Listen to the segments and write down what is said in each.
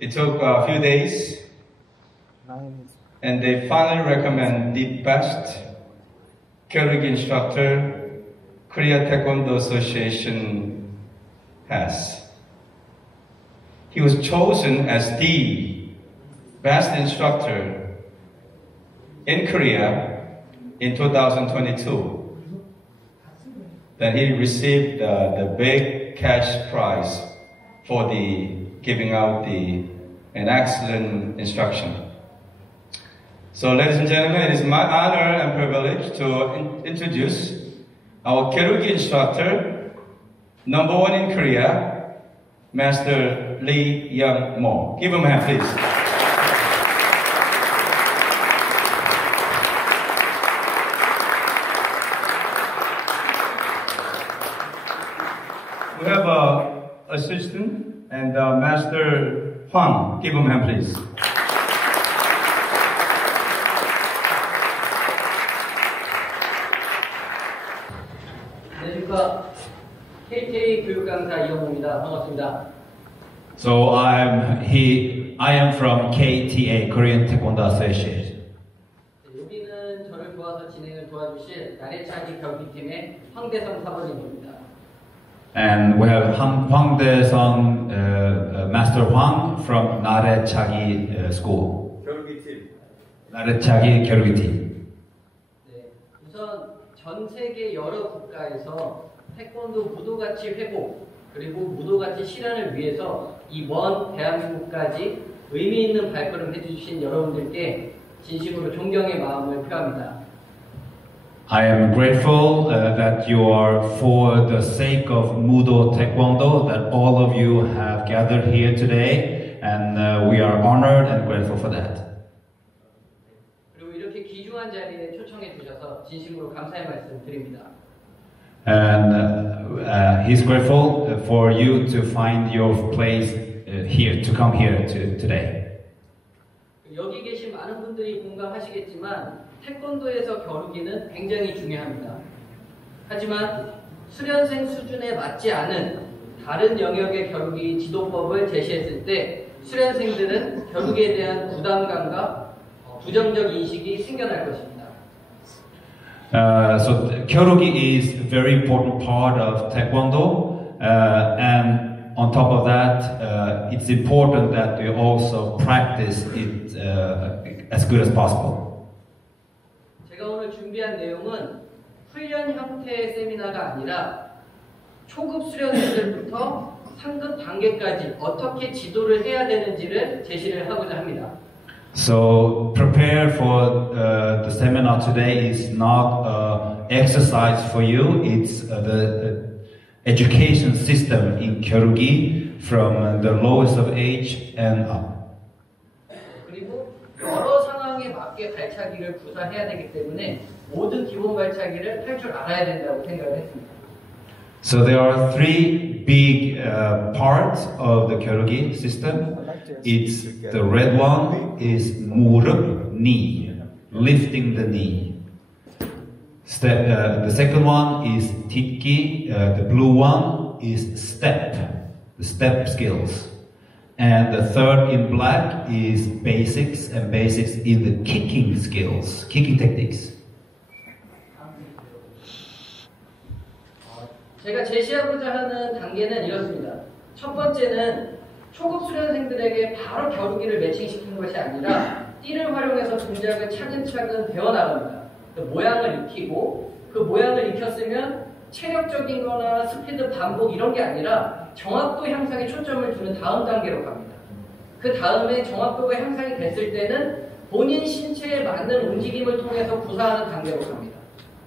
It took a few days, and they finally recommend the best kyorugi instructor Korean Taekwondo Association has. He was chosen as the best instructor in Korea in 2022. Then he received the big cash prize for the giving out an excellent instruction. So, ladies and gentlemen, it is my honor and privilege to introduce our kyorugi instructor, #1 in Korea, Master Lee Young-mo. Give him a hand, please. We have an assistant and Master Hwang. Give him a hand, please. 안녕하십니까. KTA 교육 강사 이영호입니다. 반갑습니다. So I am from KTA, Korean Taekwondo Association. 여기는 저를 도와서 진행을 도와주실 나래차기 경기팀의 황대성 사범님입니다. And we have Hwang Dae-sung, Master Hwang from Narechagi School. kyorugi team. Narechagi Kyorugi Team. 네, 우선 전 세계 여러 국가에서 태권도 무도가치 회복 그리고 무도가치 실현을 위해서 이 먼 대한민국까지 의미 있는 발걸음 해주신 여러분들께 진심으로 존경의 마음을 표합니다. I am grateful that you are, for the sake of Mudo Taekwondo, that all of you have gathered here today, and we are honored and grateful for that. 그리고 이렇게 귀중한 자리에 초청해 주셔서 진심으로 감사의 말씀 드립니다. And he's grateful for you to find your place here, to come here today. 여기 계신 많은 분들이 공감하시겠지만 태권도에서 겨루기는 굉장히 중요합니다. 하지만 수련생 수준에 맞지 않은 다른 영역의 겨루기 지도법을 제시했을 때 수련생들은 겨루기에 대한 부담감과 부정적 인식이 생겨날 것입니다. So kyorugi is a very important part of Taekwondo, and on top of that, it's important that we also practice it as good as possible. 제가 오늘 준비한 내용은 훈련 형태의 세미나가 아니라 초급 수련생들부터 상급 단계까지 어떻게 지도를 해야 되는지를 제시를 하고자 합니다. So prepare for the seminar today is not exercise for you, it's the education system in kyorugi from the lowest of age and up. 그리고 여러 상황에 맞게 발차기를 구사해야 되기 때문에 모든 기본 발차기를 할 줄 알아야 된다고 생각을 했습니다. So there are three big parts of the kyorugi system. It's the red one is murup, knee, lifting the knee. The second one is tikki, the blue one is step, the step skills. And the third in black is basics, and basics in the kicking skills, kicking techniques. 제가 제시하고자 하는 단계는 이렇습니다. 첫 번째는 초급 수련생들에게 바로 겨루기를 매칭시키는 것이 아니라 띠를 활용해서 동작을 차근차근 배워나갑니다. 그 모양을 익히고 그 모양을 익혔으면 체력적인 거나 스피드 반복 이런 게 아니라 정확도 향상에 초점을 두는 다음 단계로 갑니다. 그 다음에 정확도가 향상이 됐을 때는 본인 신체에 맞는 움직임을 통해서 구사하는 단계로 갑니다.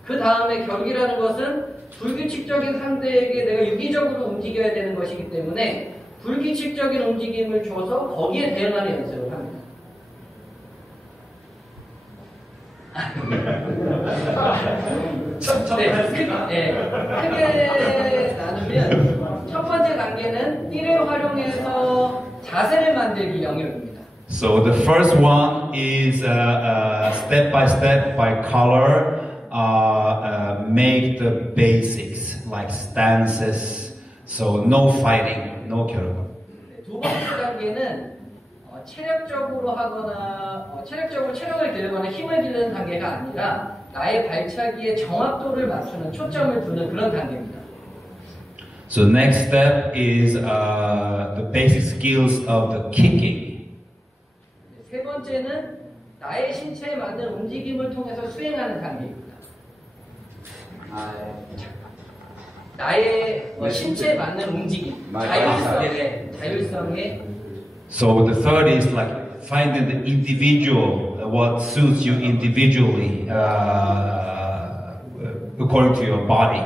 그 다음에 겨루기라는 것은 불규칙적인 상대에게 내가 유기적으로 움직여야 되는 것이기 때문에 불규칙적인 움직임을 줘서 거기에 대응하는 연습을 합니다. 크게 나누면 첫 번째 단계는 띠를 활용해서 자세를 만들기 영역입니다. So the first one is step by color, make the basics like stances. So no fighting, no kyorugi. 두 번째 단계는 체력적으로 하거나 체력적으로 체력을 기르거나 힘을 기르는 단계가 아니라 나의 발차기의 정확도를 맞추는 초점을 두는 그런 단계입니다. So next step is the basic skills of the kicking. 세 번째는 나의 신체에 맞는 움직임을 통해서 수행하는 단계입니다. 나의 신체에 맞는 움직임, 자율성의. So the third is like finding the individual, what suits you individually according to your body.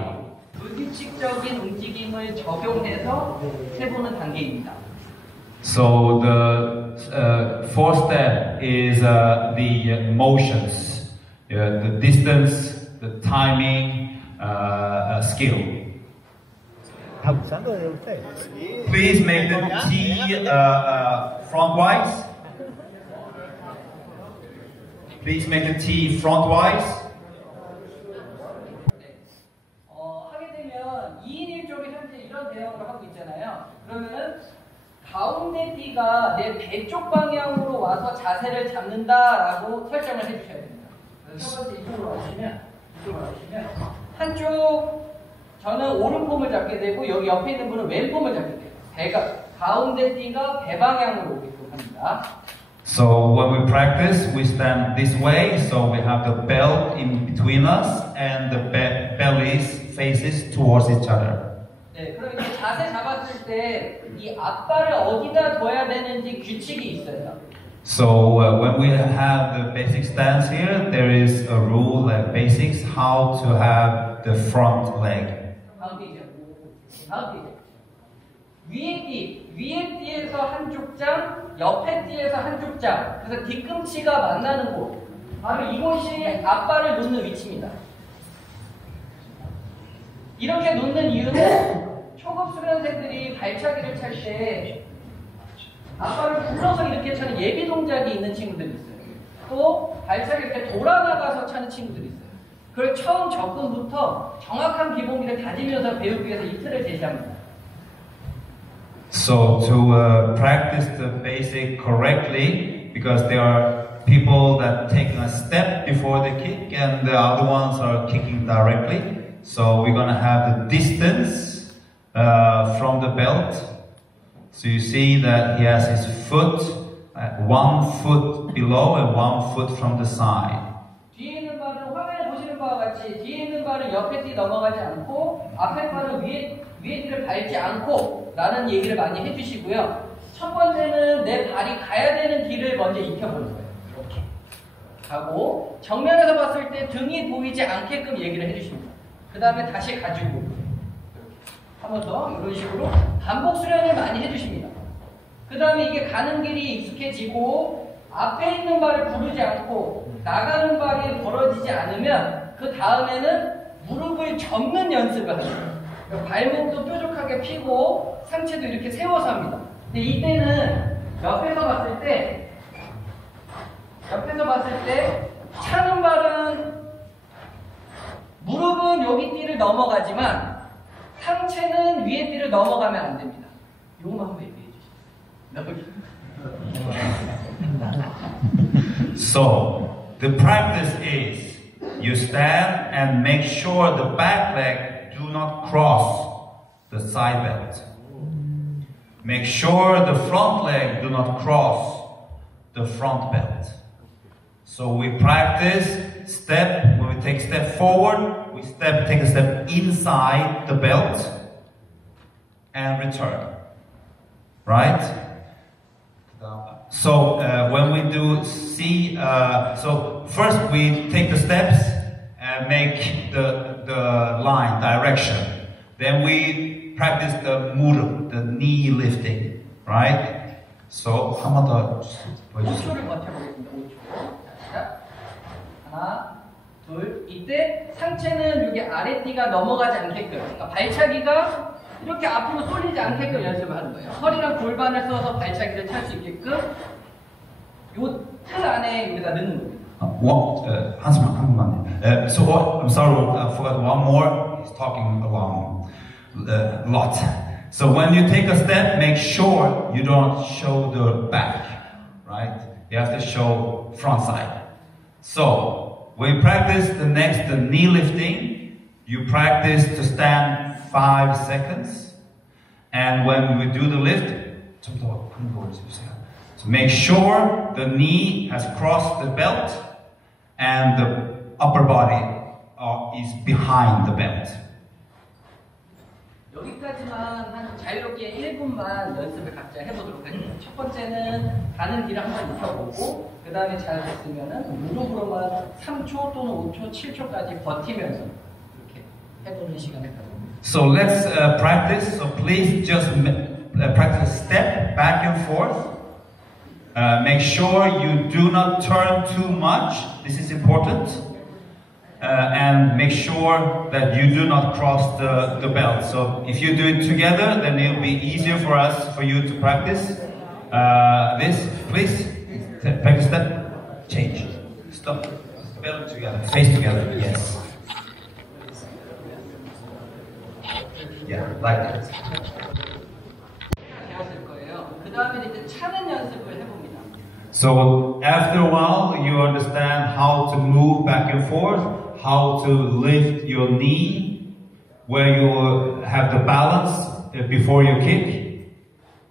불규칙적인 움직임을 적용해서 해보는 단계입니다. So the fourth step is the motions, the distance, the timing, skill. Please make the T frontwise. Please make the T frontwise. 하게 되면 2인 1조로 현재 이런 대형으로 하고 있잖아요. 그러면은 가운데 띠가 내 배 쪽 방향으로 와서 자세를 잡는다라고 설정을 해주셔야 됩니다. 그래서 첫 번째 이쪽으로 와주시면 한쪽 저는 오른폼을 잡게 되고 여기 옆에 있는 분은 왼폼을 잡게 돼요. 배가 가운데 띠가 배 방향으로 오게끔 합니다. So when we practice, we stand this way, so we have the belt in between us and the bellies faces towards each other. 네, 그럼 이제 자세 잡았을 때 이 앞발을 어디다 둬야 되는지 규칙이 있어요. So when we have the basic stance here, there is a rule like basics how to have the front leg. 위에 띠에서 한쪽 장, 옆에 띠에서 한쪽 장. 그래서 뒤꿈치가 만나는 곳. 바로 이곳이 앞발을 놓는 위치입니다. 이렇게 놓는 이유는 초급 수련생들이 발차기를 찰 때 앞발을 굴러서 이렇게 차는 예비 동작이 있는 친구들이 있어요. 또 발차기를 때 돌아나가서 차는 친구들이 있어요. 그걸 처음 접근부터 정확한 기본기를 다지면서 배우기 위해서 이 틀을 제시합니다. So to practice the basic correctly, because there are people that take a step before they kick and the other ones are kicking directly. So we're going to have the distance from the belt. So you see that he has his foot 1 foot below and 1 foot from the side. 뒤에 있는 발은 화면에 보시는 바와 같이 뒤에 있는 발은 옆에 띠 넘어가지 않고 앞에 발은 위에 띠를 밟지 않고 라는 얘기를 많이 해주시고요. 첫 번째는 내 발이 가야 되는 길을 먼저 익혀보는 거예요. 이렇게 하고 정면에서 봤을 때 등이 보이지 않게끔 얘기를 해주십니다. 그 다음에 다시 가지고 한 번 더 이런 식으로 반복 수련을 많이 해주십니다. 그 다음에 이게 가는 길이 익숙해지고 앞에 있는 발을 부르지 않고 나가는 발이 벌어지지 않으면 그 다음에는 무릎을 접는 연습을 합니다. 발목도 뾰족하게 펴고 상체도 이렇게 세워서 합니다. 근데 이때는 옆에서 봤을 때 차는 발은 무릎은 여기 띠를 넘어가지만 상체는 위에 띠를 넘어가면 안 됩니다. 요거만 한번 얘기해 주시죠. So the practice is you stand and make sure the back leg do not cross the side belt. Make sure the front leg do not cross the front belt. So we practice step, when we take a step forward, we take a step inside the belt and return. Right? So when we do so first we take the steps and make the line, direction. Then we practice the mudra, the knee lifting. Right? So, 한 번 더 보여주세요. 5초를 버텨보겠습니다. 5초. 자, 하나, 둘. 이때 상체는 여기 아랫뒤가 넘어가지 않게끔, 그러니까 발차기가 이렇게 앞으로 쏠리지 않게끔 연습을 하는 거예요. 허리랑 골반을 써서 발차기를 찰 수 있게끔 요 틀 안에 여기다 넣는 거예요. 한숨만. So I'm sorry, I forgot one more. He's talking along a lot. So when you take a step, make sure you don't show the back. right? You have to show front side. So when you practice the knee lifting, you practice to stand 5 seconds. And when we do the lift, so make sure the knee has crossed the belt and the upper body is behind the belt. 여기까지만 한 자유롭게 1분만 연습을 각자 해보도록 하겠습니다. 첫 번째는 가는 길을 한번 익혀보고 그 다음에 잘 됐으면은 무릎으로만 3초 또는 5초, 7초까지 버티면서 이렇게 해보는 시간을 가져봅니다. So let's practice. So please just practice step back and forth. Make sure you do not turn too much. This is important. And make sure that you do not cross the belt. So if you do it together, then it will be easier for you to practice this. Please, practice that. Change. Stop. Belt together. Face together. Yes. Yeah, like that. 되었을 거예요. 그 다음에 이제 차는 연습을 해봅니다. So after a while, you understand how to move back and forth, how to lift your knee, where you have the balance before you kick.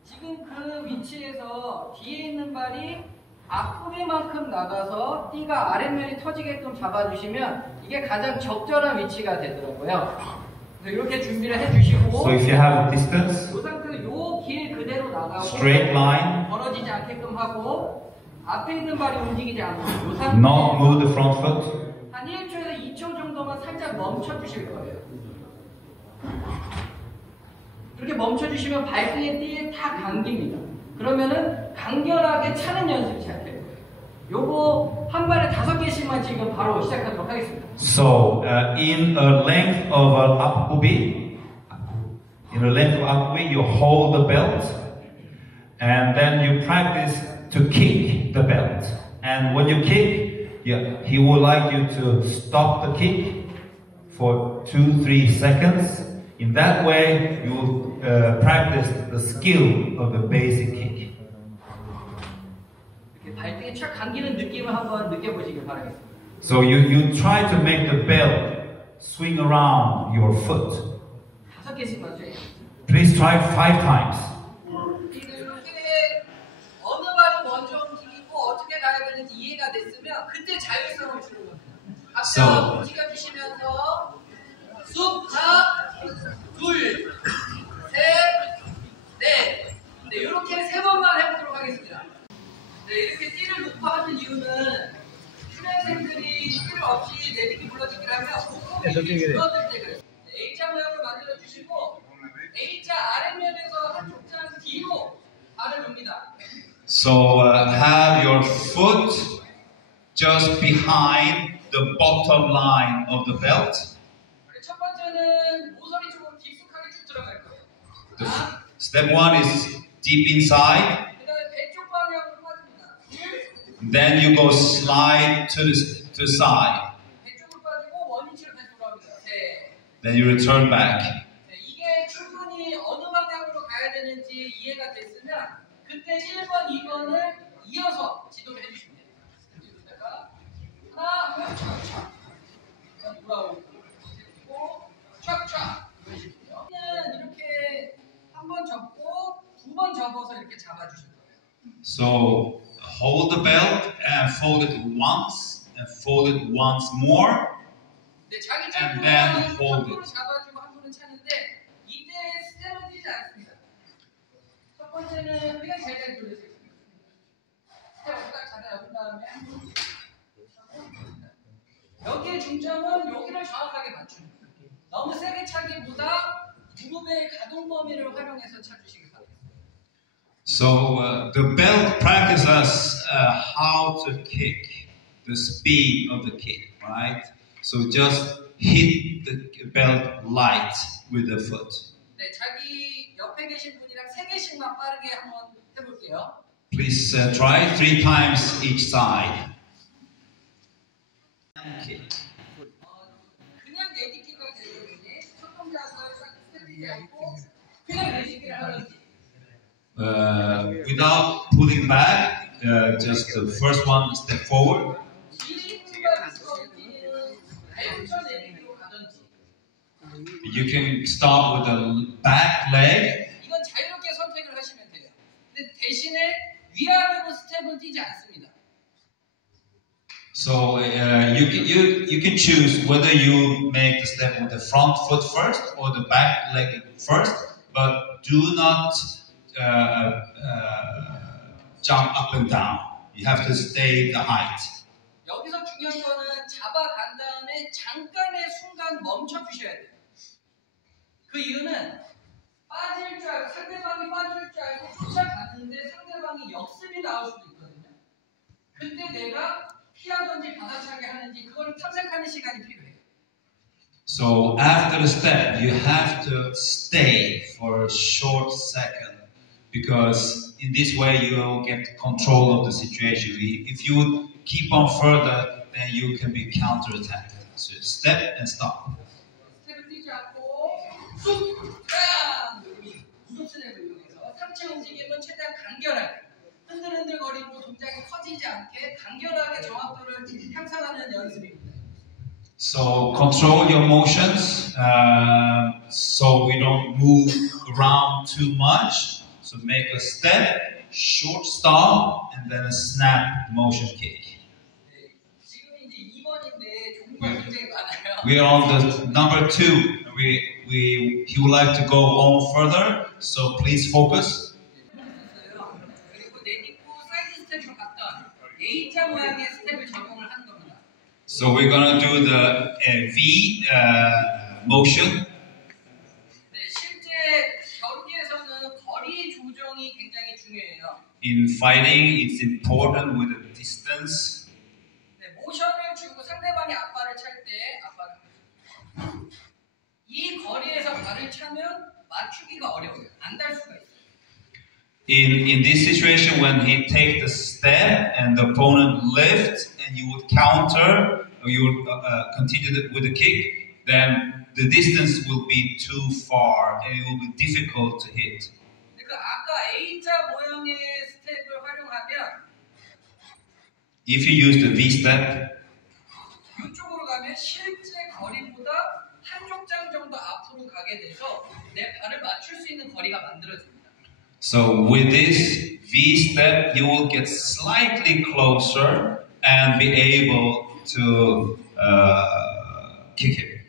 지금 그 위치에서 뒤에 있는 발이 앞구리만큼 나가서 띠가 아랫면이 터지게끔 잡아주시면 이게 가장 적절한 위치가 되더라고요. 이렇게 준비를 해주시고 So if you have distance, 이 상태로 요 길 그대로 나가고 straight line, 벌어지지 않게끔 하고 앞에 있는 발이 움직이지 않고 요 not 상태에서 move the front foot. 한 1초에서 2초 정도만 살짝 멈춰주실 거예요. 이렇게 멈춰주시면 발등에 띠에 다 감깁니다. 그러면은 간결하게 차는 연습이 잘 될 거예요. 요거 한 발에 5개씩만 지금 바로 시작하도록 하겠습니다. So in a length of an akubi, you hold the belt, and then you practice to kick the belt. And when you kick, he would like you to stop the kick for 2-3 seconds. In that way, you practice the skill of the basic kick. 발등에 착 감기는 느낌을 한번 느껴보시길 바라겠습니다. So you try to make the belt swing around your foot. 5개씩만 쏘요. Please try 5 times. 이렇게 어느 발이 먼저 움직이고 어떻게 가야 되는지 이해가 됐으면 그때 자율성을 주는 겁니다. 각자 움직여주시면서 쑥, 하나, 둘, 셋, 넷. 네, 이렇게 3번만 해보도록 하겠습니다. 네, 이렇게 띠를 놓고 하는 이유는 수련생들이 띠를 없이 내딛기 불러짓기를 하면 목몸이 줄어들 때 그래요. A자 모양으로 만들어주시고 A자 아랫면에서 한쪽 장 뒤로 발을 놉니다. So have your foot just behind the bottom line of the belt. 첫 번째는 모서리 쪽으로 깊숙하게 쭉 들어갈 거예요. Step 1 is deep inside. 그다음에 배 쪽 방향으로 빠집니다. Then you go slide to the side. 배 쪽으로 빠지고 원위치로 다시 돌아옵니다. 네. Then you return back. 네, 이게 충분히 어느 방향으로 가야 되는지 이해가 됐으면 그때 1번, 2번을 이어서 지도를 해주시면 돼요. 여기다가 하나, 촥촥 돌아오고 그리고 촥촥 이런 식으로요. 이렇게 한 번 접고 2번 접어서 이렇게 잡아주실 거예요. So hold the belt and fold it once and fold it once more. 네, 자기 And then 잡고 hold 한 손을 it. 잡아주고 한 손은 차는데 이때 스텝은 뛰지 않습니다. 첫 번째는 그냥 제자리 돌릴 수 있습니다. 스텝을 딱 잡아준 다음에 한 손 여기의 중점은 여기를 정확하게 맞추는 거예요. 너무 세게 차기보다 무릎의 가동 범위를 활용해서 차주시기 바랍니다. So the belt practices us how to kick, the speed of the kick, right? So just hit the belt light with the foot. 네, 자기 옆에 계신 분이랑 3개씩만 빠르게 한번 해볼게요. Please try 3 times each side. Okay. 그냥 내딛기가 되는지 첫 동작을 스텝이지 않고 그냥 내딛기를 하는지 Without pulling back, just the first one step forward. You can start with the back leg. 이건 자유롭게 선택을 하시면 돼요. 근데 대신에 위아래로 스텝은 뛰지 않습니다. So you can choose whether you make the step with the front foot first or the back leg first, but do not jump up and down. You have to stay the height. 여기서 중요한 거는 잡아간 다음에 잠깐의 순간 멈춰 주셔야 돼요. 그 이유는 빠질 줄 알고 상대방이 빠질 줄 알고 쫓아가는데 상대방이 역습이 나올 수도 있거든요. 근데 내가 피하든지 받아차게 하는지 그걸 탐색하는 시간이 필요해요. So after the step, you have to stay for a short second, because in this way you will get control of the situation. If you would keep on further, then you can be counterattacked. So step and stop. 스텝을 뛰지 않고 쑥! 딱! 무릎스냅을 이용해서 상체 움직임은 최대한 간결하게 흔들흔들거리고 동작이 커지지 않게 간결하게 정확도를 향상하는 연습입니다. So control your motions, so we don't move around too much. So make a step, short stop, and then a snap motion kick. 네, 지금 이제 2번인데 종류가 굉장히 많아요. We are on the number 2. He would like to go on further, so please focus. 그리고 내딛고 사이드 스텝으로 갔던 A자 모양의 스텝을 적용을 하는 겁니다. So we're gonna do the V motion. 네, 실제 겨루기에서는 거리 조정이 굉장히 중요해요. In fighting, it's important with the distance. 네, 모션을 주고 상대방이 앞발을 찰 때 앞발 이 거리에서 발을 차면 맞추기가 어려워요. 안 달 수가 있어요. In this situation, when he takes the step and the opponent lifts, and you would counter, or you would continue with the kick, then the distance will be too far and it will be difficult to hit. 그 아까 A자 모형의 스텝을 활용하면 If you use the V step, 이쪽으로 가면 실제 거리보다 한 족장 정도 앞으로 가게 돼서 내 발을 맞출 수 있는 거리가 만들어집니다. so with this V step, you will get slightly closer and be able to kick it.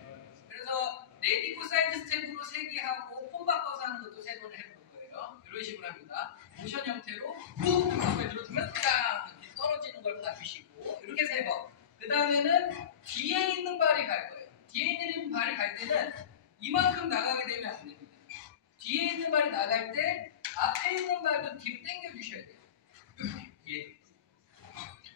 그래서 레디고 사이드 스텝으로 3개 하고 폼 바꿔서 하는 것도 3번을 해볼 거예요. 이런 식으로 합니다. 모션 형태로 꾹 앞에 들어주면 딱 떨어지는 걸 봐주시고 이렇게 3번. 그 다음에는 뒤에 있는 발이 갈 거예요. 뒤에 있는 발이 갈 때는 이만큼 나가게 되면 안 됩니다. 뒤에 있는 발이 나갈 때 앞에 있는 발도 뒤로 당겨 주셔야 돼요. 예.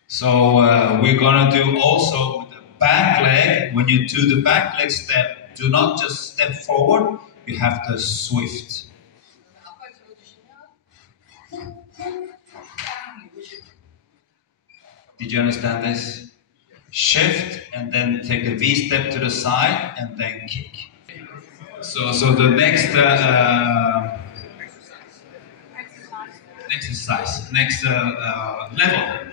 So we're gonna do also with the back leg. When you do the back leg step, do not just step forward. You have to swift. 앞발 들어주시면 훅훅 딱 이러시고. Did you understand this? Shift and then take a V step to the side and then kick. So the next level.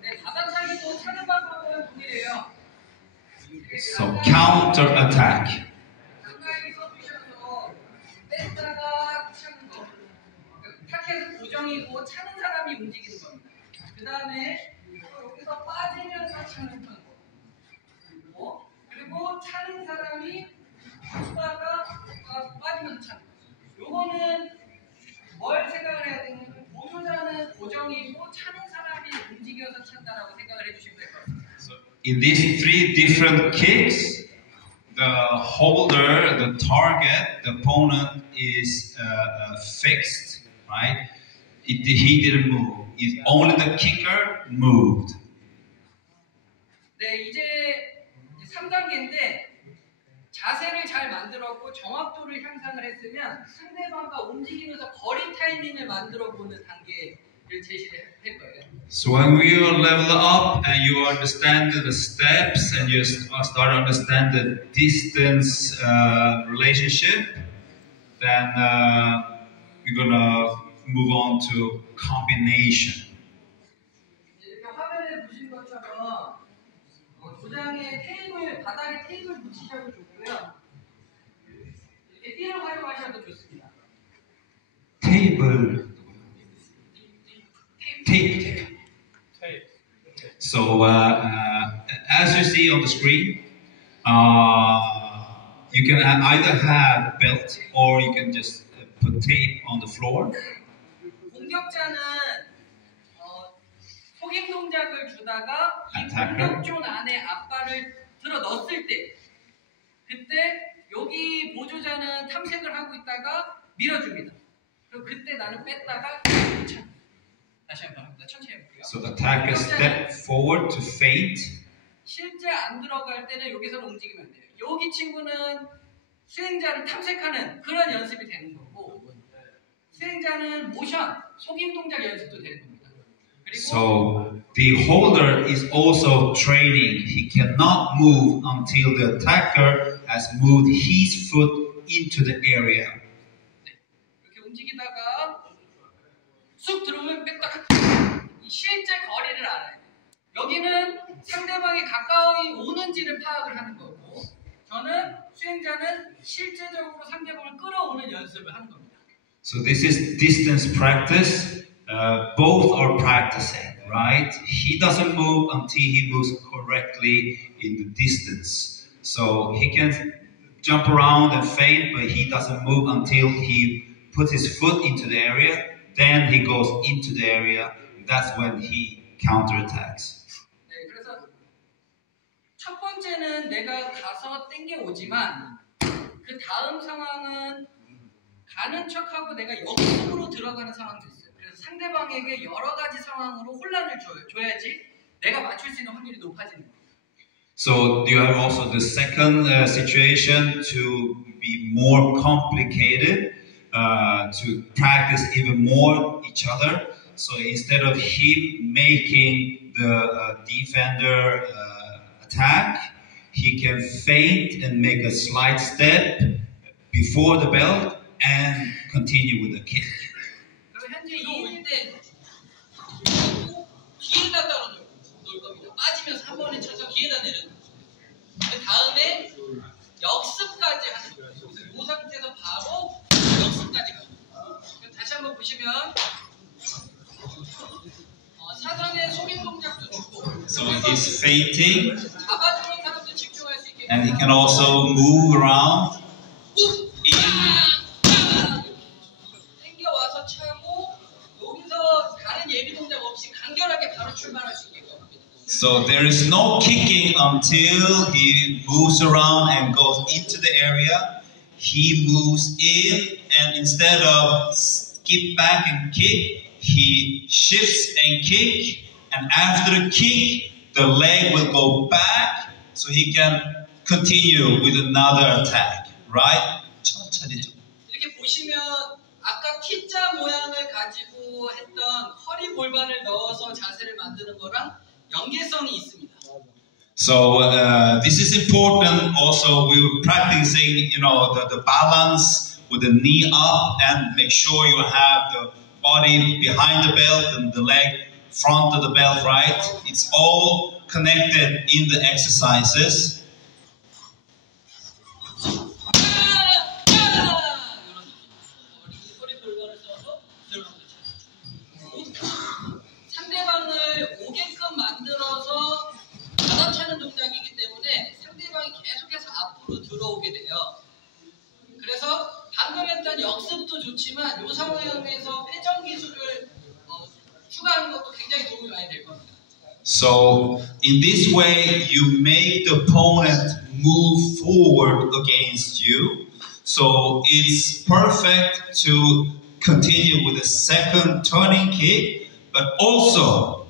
네, 받아차기도 차는 방법은 동일해요. So counter attack. 가까이 서주셔서 뺐다가 차는 거. 타켓은 고정이고 차는 사람이 움직이는 겁니다. 그 다음에 여기서 빠지면서 차는 거. 그리고 차는 사람이 쳤다가 빠지면서 차는 거. 요거는 뭘 생각을 해야 되냐면 보조자는 고정이고 차는 사람이 움직여서 찬다라고 생각을 해주시면 될 것 같습니다. So in these 3 different kicks, the holder, the target, the opponent is fixed, right? He didn't move. Only the kicker moved. 네, 이제 3단계인데 자세를 잘 만들었고 정확도를 향상을 했으면 상대방과 움직이면서 거리 타이밍을 만들어 보는 단계를 제시를 할 거예요. So when we level up and you understand the steps and you start to understand the distance relationship, then we're gonna move on to combination. 바닥에 테이블 붙이셔도 좋고요. 이렇게 띠를 활용하셔도 좋습니다. Table. Tape. So as you see on the screen, you can either have belt or you can just put tape on the floor. 공격자는 속임 동작을 주다가 이 Attacker. 공격존 안에 앞발을 들어 넣었을 때 그때 여기 보조자는 탐색을 하고 있다가 밀어줍니다. 그럼 그때 나는 뺐다가 다시 한번 합니다. 천천히 해볼게요. So attacker step forward to feint. 실제 안 들어갈 때는 여기서 움직이면 안 돼요. 여기 친구는 수행자를 탐색하는 그런 연습이 되는 거고 수행자는 모션, 속임 동작 연습도 되는 겁니다. 그리고 So the holder is also training. He cannot move until the attacker has moved his foot into the area. 이렇게 움직이다가 쑥 들어오면 뺐다가 실제 거리를 알아야 돼요. 여기는 상대방이 가까이 오는지를 파악을 하는 거고 저는 수행자는 실제적으로 상대방을 끌어오는 연습을 하는 겁니다. So this is distance practice. Both are practicing, right? He doesn't move until he moves correctly in the distance. So he can jump around and feint, but he doesn't move until he puts his foot into the area. Then he goes into the area. That's when he counterattacks. 네, 그래서 첫 번째는 내가 가서 땡겨오지만 그 다음 상황은 가는 척하고 내가 역습으로 들어가는 상황도 있어요. 그래서 상대방에게 여러 가지 상황으로 혼란을 줘야지 내가 맞출 수 있는 확률이 높아지는 거예요. So you have also the second situation to be more complicated, to practice even more each other. So instead of him making the defender attack, he can feint and make a slight step before the belt and continue with the kick. 그럼 현재 2인 때 뒤에다 놓을 겁니다. 빠지면서 한 번에 쳐서 뒤에다 내려놓는 거죠. 그 다음에 역습까지 하는 거예요. 이 상태에서 바로 역습까지 갑니다. 다시 한번 보시면 사전에 속임 동작도 좋고 So he's feinting 잡아주는 사람도 집중할 수 있게 and he can also move around. 땡겨와서 차고 여기서 다른 예비 동작 없이 간결하게 바로 출발할 수 있게끔 합니다. So there is no kicking until he moves around and goes into the area. He moves in and instead of skip back and kick, he shifts and kick, and after the kick, the leg will go back so he can continue with another attack, right? 천천히 좀. 이렇게 보시면 아까 T자 모양을 가지고 했던 허리 골반을 넣어서 자세를 만드는 거랑 연계성이 있습니다. So this is important. Also, we were practicing, the balance with the knee up and make sure you have the body behind the belt and the leg front of the belt, right? It's all connected in the exercises. 상대방을 오게끔 만들어서 받아차는 동작이기 때문에 상대방이 계속해서 앞으로 들어오게 돼요. 그래서 방금 했던 역습도 좋지만 이 상황에서 회전 기술을 추가하는 것도 굉장히 도움이 많이 될 겁니다. So in this way, you make the opponent move forward against you. So it's perfect to continue with the second turning kick, but also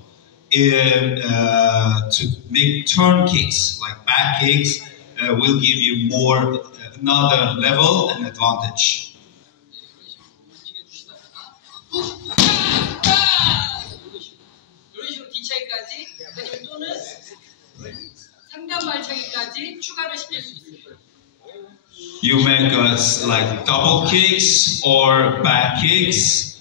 to make turn kicks, like back kicks, will give you more, another level and advantage. 이런 식으로 뒤차기까지 아니면 또는 상단 발차기까지 추가를 시킬 수 있습니다. You make like double kicks or back kicks.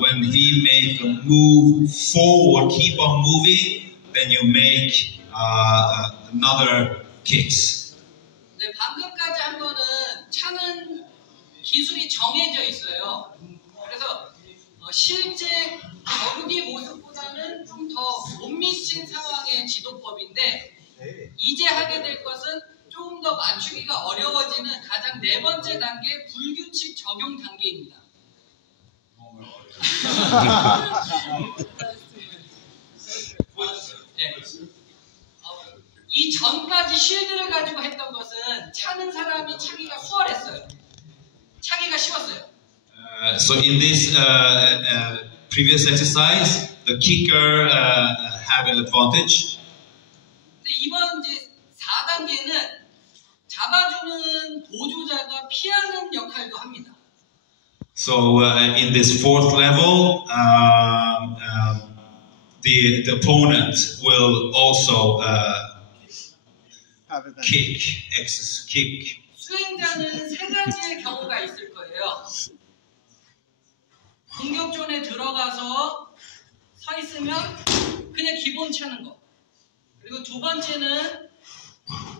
When he make a move forward, keep on moving, then you make another kicks. 네, 방금까지 한 거는 차는 기술이 정해져 있어요. 그래서 실제 겨루기 모습보다는 좀 더 못 미친 상황의 지도법인데 이제 하게 될 것은 조금 더 맞추기가 어려워지는 가장 네 번째 단계 불규칙 적용 단계입니다. 네. 이 전까지 쉴드를 가지고 했던 것은 차는 사람이 차기가 수월했어요. 차기가 쉬웠어요. So in this previous exercise, the kicker had an advantage. 근데 이번 이제 4단계는 잡아주는 보조자가 피하는 역할도 합니다. So in this fourth level, the opponent will also kick. 수행자는 세 가지의 경우가 있을 거예요. 공격존에 들어가서 서 있으면 그냥 기본 차는 거. 그리고 두 번째는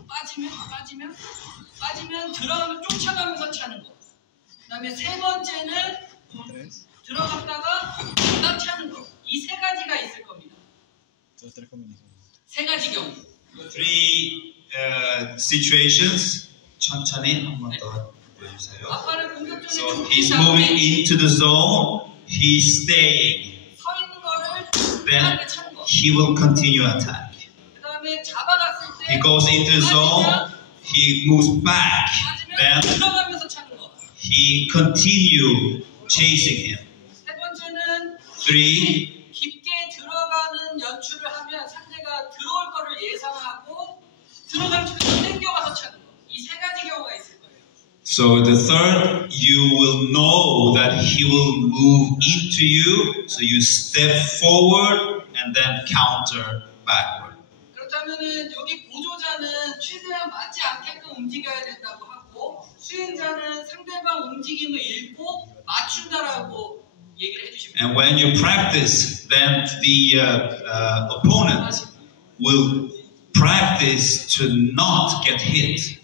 빠지면 들어가면 쫓아가면서 차는 거. 그 다음에 세 번째는 들어갔다가 딱 차는 거. 이 세 가지가 있을 겁니다. 세 가지 경우. Three situations. 천천히 한번 더 보여주세요. 아빠는 공격존에 So he's moving into the zone. He's staying. 서 있는 거를 Then 빠르게 차는 거. he will continue attack. 그 다음에 잡아갔을 때 He goes into the zone. He moves back. Then 들어가면서 차는 거. he continue chasing him. 세 번째는 Three. 깊게 들어가는 연출을 하면 상대가 들어올 거를 예상하고 들어갈 때 당겨가서 차는 거. 이 세 가지 경우가 있을 거예요. So the third, you will know that he will move into you, so you step forward and then counter backward. 그렇다면은 여기 보조자는 최대한 맞지 않게끔 움직여야 된다고 하고 수행자는 상대방 움직임을 읽고 맞춘다라고 얘기를 해주십니다. And when you practice, then the opponent will practice to not get hit,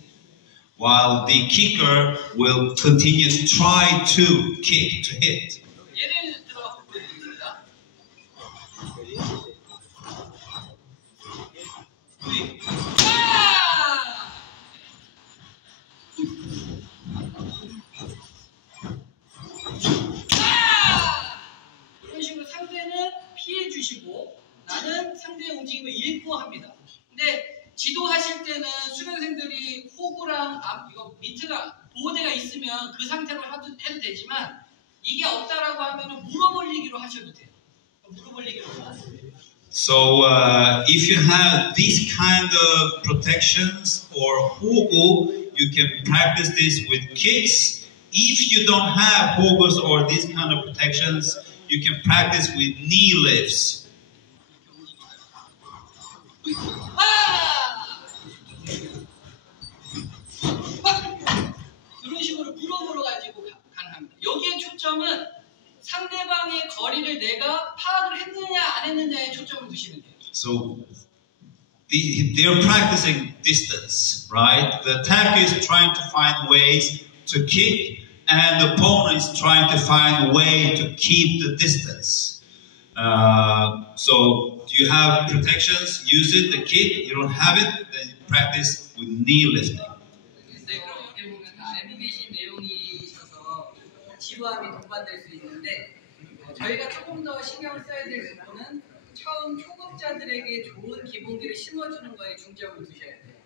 while the kicker will continue to try to kick to hit. 예를 들어 보여드립니다. 이런 식으로 상대는 피해 주시고 나는 상대의 움직임을 읽고 합니다. 근데 지도하실 때는 수련생들이 호구랑 이거 밑에가 보호대가 있으면 그 상태로 해도 되지만 이게 없다라고 하면은 물어버리기로 하셔도 돼요. 물어버리기로 하세요. So if you have these kind of protections or hogu, you can practice this with kicks. If you don't have hogus or these kind of protections, you can practice with knee lifts. 이런 식으로 물어보러 가지고 가능합니다. 여기에 초점은 상대방의 거리를 내가 파악을 했느냐 안 했느냐에 초점을 두시면 돼요. So they're practicing distance, right? The attacker is trying to find ways to kick, and the opponent is trying to find a way to keep the distance. So you have protections, use it, the kick. You don't have it, then practice with knee lifting. 네, 그럼 여기 보면 다 알고 계신 내용이셔서 지루함이 동반될 수 있는데 저희가 조금 더 신경을 써야 될 부분은 처음 초급자들에게 좋은 기본기를 심어주는 거에 중점을 두셔야 돼요.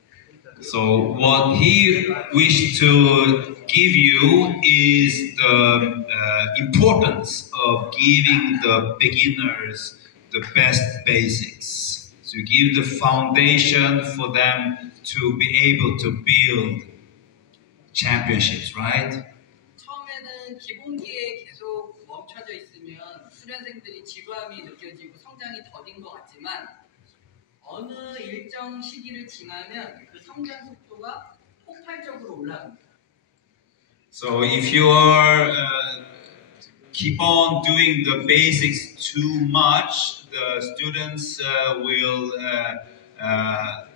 So what he wished to give you is the importance of giving the beginners the best basics. So give the foundation for them to be able to build championships, right? 처음에는 기본기에 계속 멈춰져 있으면 수련생들이 지루함이 느껴지고 성장이 더딘 것 같지만 어느 일정 시기를 지나면 그 성장 속도가 폭발적으로 올라갑니다. So if you are keep on doing the basics too much, the students will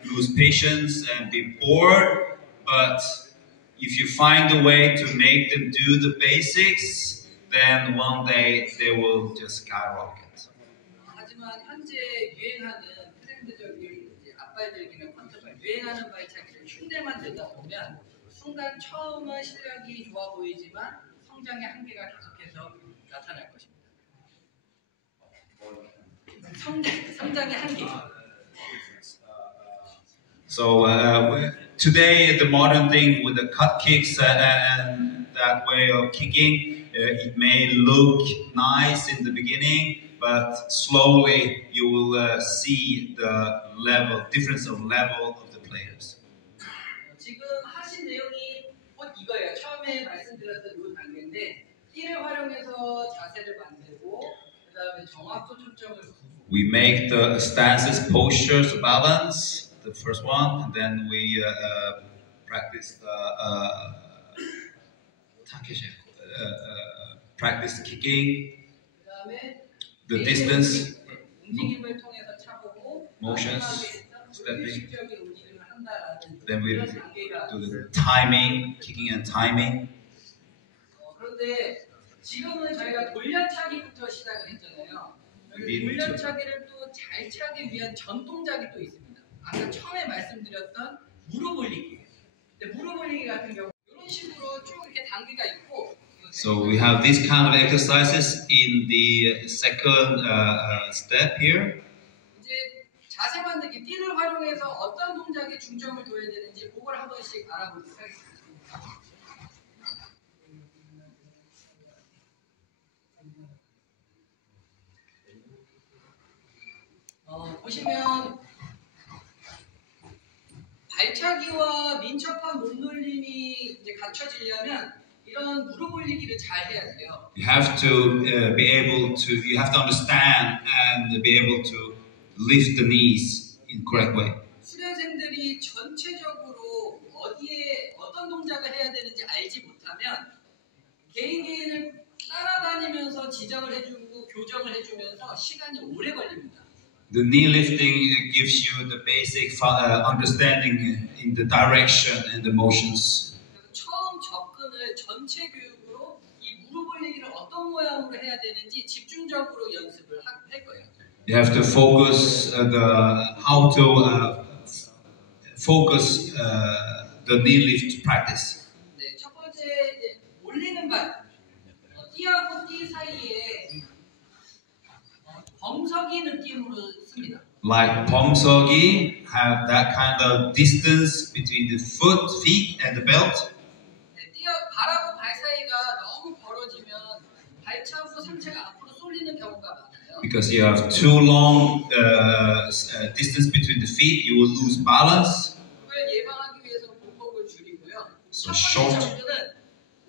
lose patience and be bored, but if you find a way to make them do the basics, then one day they will just skyrocket. 하지만 현재 유행하는 트렌드적인 앞발들기나 컨트롤, 유행하는 발차기를 흉내만 내다 보면 순간 처음은 실력이 좋아 보이지만 성장의 한계가 계속해서 나타날 것입니다. 성장의 한계. So today the modern thing with the cut kicks and that way of kicking, it may look nice in the beginning, but slowly you will see the difference of level of the players. 지금 하신 내용이 곧 이거예요. 처음에 말씀드렸던 이 단계인데 띠를 활용해서 자세를 만들고 그다음에 정확도 초점을 두고. We make the stances, postures, balance, the first one, and then we practice practice kicking, the distance, motions, stepping. Then we do the timing, kicking and timing. 그런데 지금은 저희가 돌려차기부터 시작을 했잖아요. 돌려차기를 또 잘 차기 위한 전 동작이 또 있습니다. 아까 처음에 말씀드렸던 무릎 올리기. 근데 무릎 올리기 같은 경우 이런 식으로 쭉 이렇게 단계가 있고. So we have these kind of exercises in the second step here. 이제 자세 만들기 띠를 활용해서 어떤 동작에 중점을 둬야 되는지 그걸 한 번씩 알아보도록 하겠습니다. 보시면 발차기와 민첩한 몸놀림이 이제 갖춰지려면 이런 무릎 올리기를 잘 해야 돼요. You have to be able to. You have to understand and be able to lift the knees in correct way. 수련생들이 전체적으로 어디에 어떤 동작을 해야 되는지 알지 못하면 개인을 따라다니면서 지적을 해주고 교정을 해주면서 시간이 오래 걸립니다. The knee lifting gives you the basic understanding in the direction and the motions. 처음 접근을 전체 교육으로 이 무릎 올리기를 어떤 모양으로 해야 되는지 집중적으로 연습을 할 거예요. You have to focus how to focus the knee lift practice. 네, 첫 번째 이제 올리는 발, 띠하고 띠 사이에 범석이 느낌으로 씁니다. Like 범석이 have that kind of distance between the feet and the belt. 네, 발하고 발 사이가 너무 벌어지면 발차고 상체가 앞으로 쏠리는 경우가 많아요. Because you have too long distance between the feet, you will lose balance. 그걸 예방하기 위해서 보폭을 줄이고요. So 첫 번째 점수는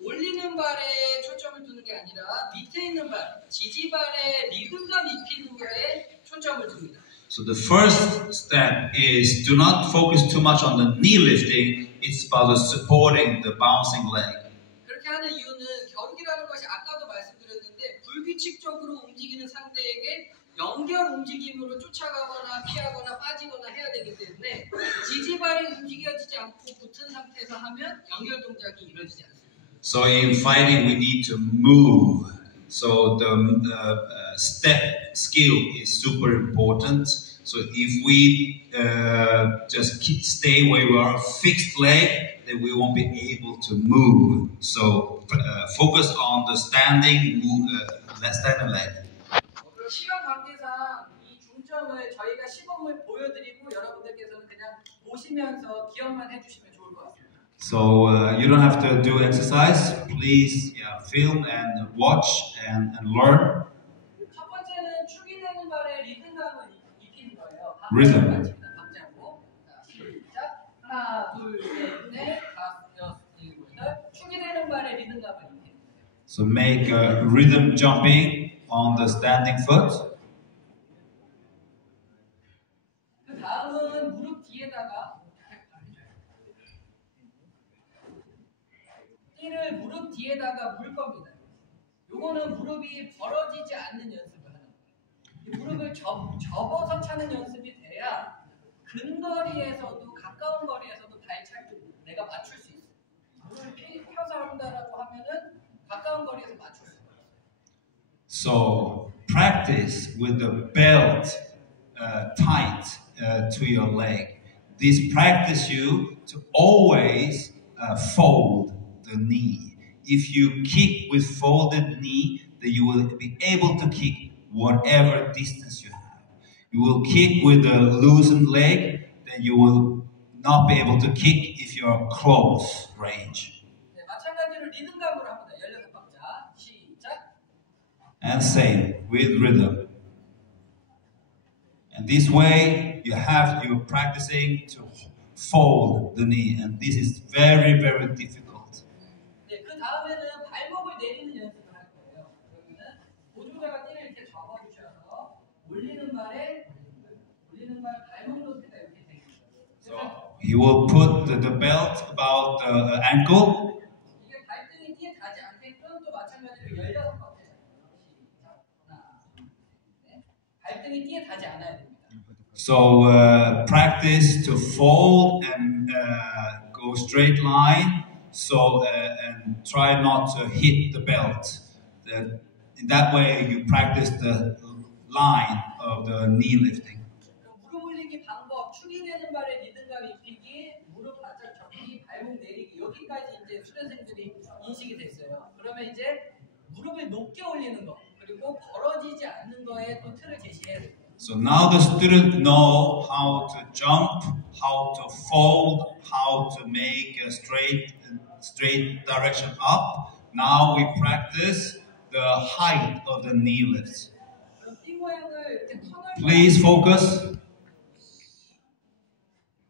올리는 발에 초점을 두는 게 아니라 밑에 있는 발, 지지발의 리듬감 입히는 거에 초점을 둡니다. So the first step is do not focus too much on the knee lifting. It's about supporting the bouncing leg. 그렇게 하는 이유는 겨루기라는 것이 아까도 말씀드렸는데 불규칙적으로 움직이는 상대에게 연결 움직임으로 쫓아가거나 피하거나 빠지거나 해야 되기 때문에 지지발이 움직여지지 않고 붙은 상태에서 하면 연결 동작이 이루어지지 않습니다. So in fighting, we need to move. So the step skill is super important. So if we just stay where we are, fixed leg, then we won't be able to move. So focus on the standing leg. 시간 관계상 이 중점을 저희가 시범을 보여드리고 여러분들께서는 그냥 보시면서 기억만 해주시면 좋을 것 같습니다. So you don't have to do exercise. Please film and watch and learn. 첫 번째는 축이 되는 발에 리듬감을 입히는 거예요. Rhythm. 박자고. 자, 시작. 하나, 둘, 셋, 넷, 다섯, 여섯, 일곱, 여덟. 축이 되는 발에 리듬감을 입히는 거예요. So make rhythm jumping on the standing foot. 그 다음은 무릎 뒤에다가 띠를 무릎 뒤에다가 물 겁니다. 요거는 무릎이 벌어지지 않는 연습을 하는 거예요. 무릎을 접어서 차는 연습이 돼야 근거리에서도 가까운 거리에서도 발차기 내가 맞출 수 있어. 무릎을 펴서 한다라고 하면은 가까운 거리에서 맞출 수 있어. So practice with the belt tight to your leg. This practice you to always fold the knee. If you kick with folded knee, then you will be able to kick whatever distance you have. You will kick with a loosened leg, then you will not be able to kick if you are close range. 네, 마찬가지로 리듬감으로 합니다. 16박자 시작. And same with rhythm. And this way you're practicing to fold the knee, and this is very, very difficult. 네, 그 다음에는 발목을 내리는 연습을 할 거예요. 그러면은 보조자가 띠를 이렇게 접어주셔서 올리는 발에 발목 높이가 이렇게 되겠죠. So you will put the belt about the ankle. 이게 발등이 띠에 닿지 않게끔 또 마찬가지로 16박자. 시작. 하나, 둘, 셋. 발등이 띠에 닿지 않아야 됩니다. So practice to fold and go straight line. So and try not to hit the belt. In that way, you practice the line of the knee lifting. 무릎 올리기 방법, 축이되는 발에 리듬감 입히기, 무릎 바짝 접기, 발목 내리기 여기까지 이제 수련생들이 인식이 됐어요. 그러면 이제 무릎을 높게 올리는 거 그리고 벌어지지 않는 거에 또 틀을 제시해야 돼요. So now the students know how to jump, how to fold, how to make a straight direction up. Now we practice the height of the knee lifts. 그럼 띠 모양을 이렇게 터널 Please focus.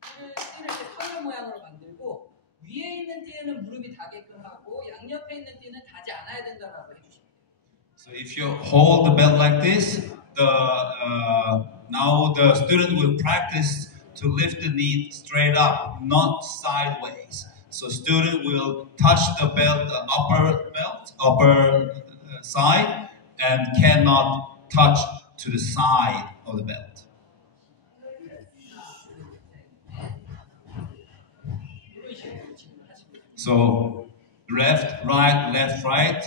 띠를 이렇게 터널 모양으로 만들고 위에 있는 띠에는 무릎이 닿게끔 하고 양옆에 있는 띠는 닿지 않아야 된다라고 해주십니다. So if you hold the belt like this, now the student will practice to lift the knee straight up, not sideways. So student will touch the belt, the upper side, and cannot touch to the side of the belt. So left, right,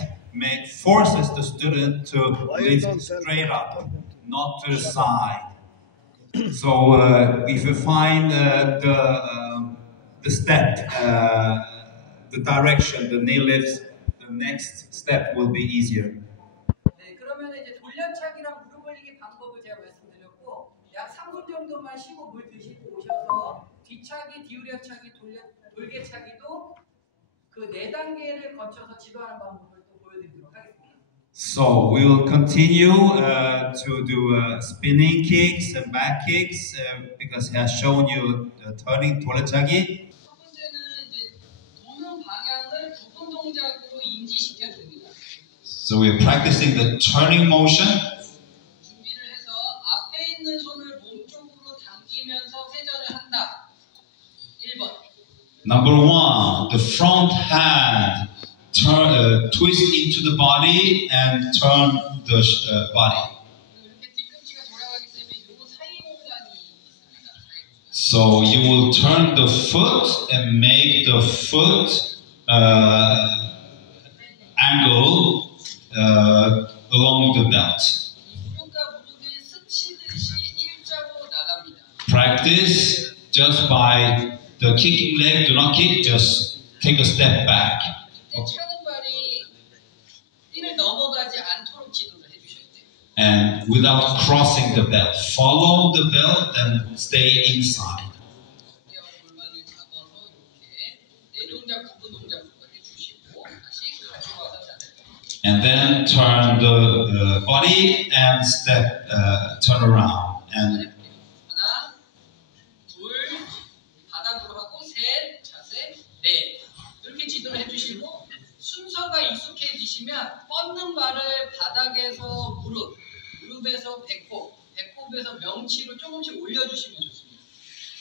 forces the student to lift straight up, not to the side. So if you find the step, the direction, the knee lifts, the next step will be easier. 네, 그러면 이제 돌려차기랑 무릎 올리기 방법을 제가 말씀드렸고 약 3분 정도만 쉬고 물 드시고 오셔서 뒤차기, 디우려차기, 돌개차기도 그 4단계를 거쳐서 지도하는 방법을 또 보여드리도록 하겠습니다. So we will continue to do spinning kicks and back kicks because he has shown you the turning 돌려차기. 첫 번째는 이제 도는 방향을 부분 동작으로 인지시켜 줍니다. So we're practicing the turning motion. 준비를 해서 앞에 있는 손을 몸쪽으로 당기면서 회전을 한다. 1번. Number 1, the front hand twist into the body and turn the body. 이렇게 뒤꿈치가 돌아가기 때문에 이 사이 공간이 있습니다. So you will turn the foot and make the foot angle along the belt. 무릎과 무릎이 스치듯이 일자로 나갑니다. Practice just by the kicking leg, do not kick, just take a step back. 그때 차는 발이 띠를 넘어가지 않도록 지도를 해주셔야 돼요. And without crossing the belt, follow the belt and stay inside. 어깨와 골반을 잡아서 이렇게 내동작, 부분 동작부터 해주시고 다시 가져와서 자세요. And then turn the body and turn around. And 하나, 둘, 바닥으로 하고 셋, 자세, 넷 이렇게 지도를 해주시고 순서가 익숙해지시면 뻗는 발을 바닥에서 무릎에서 배꼽, 배꼽에서 명치로 조금씩 올려주시면 좋습니다.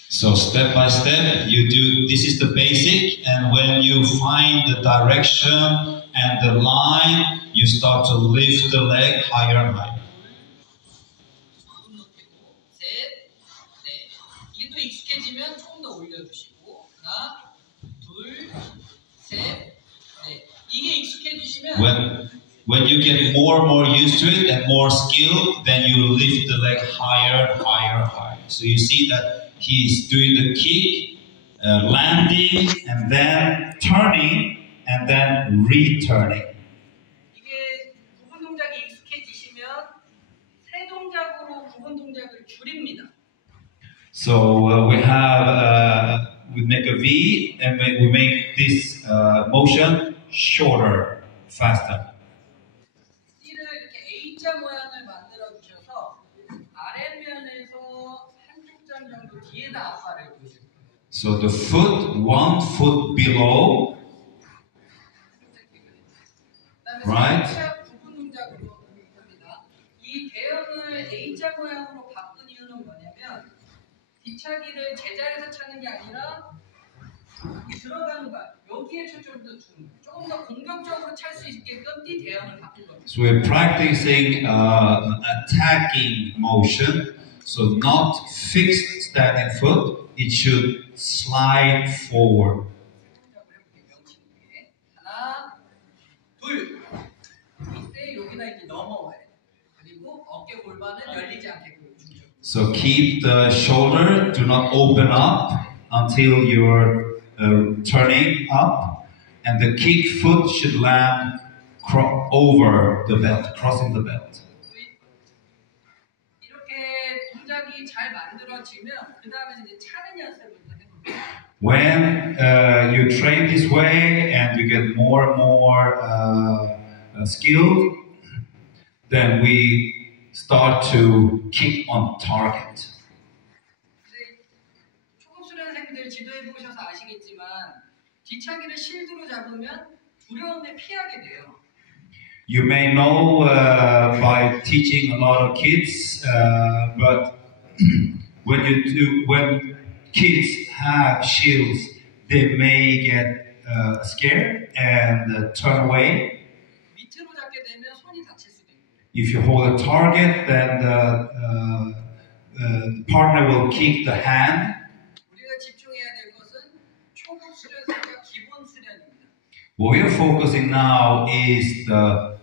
so step by step, you do. This is the basic, and when you find the direction and the line, you start to lift the leg higher and higher. 셋, 넷. 이게 또 you get more and more used to it and more skilled, then you lift the leg higher, higher, higher. So you see that he's doing the kick, landing, and then turning, and then returning. 이게 구분 동작이 익숙해지시면 세 동작으로 구분 동작을 줄입니다. So we make a V and we make this motion shorter, faster. 띠를 이렇게 A자 모양을 만들어 주셔서 아랫면에서 한쪽 장 정도 뒤에다 앞발을 보시고. So the foot, 1 foot below, right? 구분 동작으로 합니다. 이 대형을 A자 모양으로 바꾼 이유는 뭐냐면 뒤차기를 제자리에서 차는 게 아니라 들어가는 발 여기에 초점을 더 주는 거예요. 조금 더 공격적으로 찰 수 있게끔 띠 대형을 바꾼 겁니다. So we're practicing attacking motion. So not fixed standing foot, it should slide forward. 하나, 둘. 이때 여기다 이제 넘어와요. 그리고 어깨 골반은 열리지 않게끔 중점. So keep the shoulder, do not open up until you're turning up, and the kick foot should land over the belt, crossing the belt. 이렇게 동작이 잘 만들어지면 그 다음에 이제 차는 연습을 해볼게요. When you train this way and you get more and more skilled, then we start to kick on target. 초급 수련생들 지도해 보셔서 아시겠지만 뒤차기를 실드로 잡으면 두려움에 피하게 돼요. You may know by teaching a lot of kids, but when kids have shields, they may get scared and turn away. 밑으로 잡게 되면 손이 다칠 수도 있고. If you hold a target, then the partner will kick the hand. 우리가 집중해야 될 것은 초급 수련생과 기본 수련입니다. What we are focusing now is the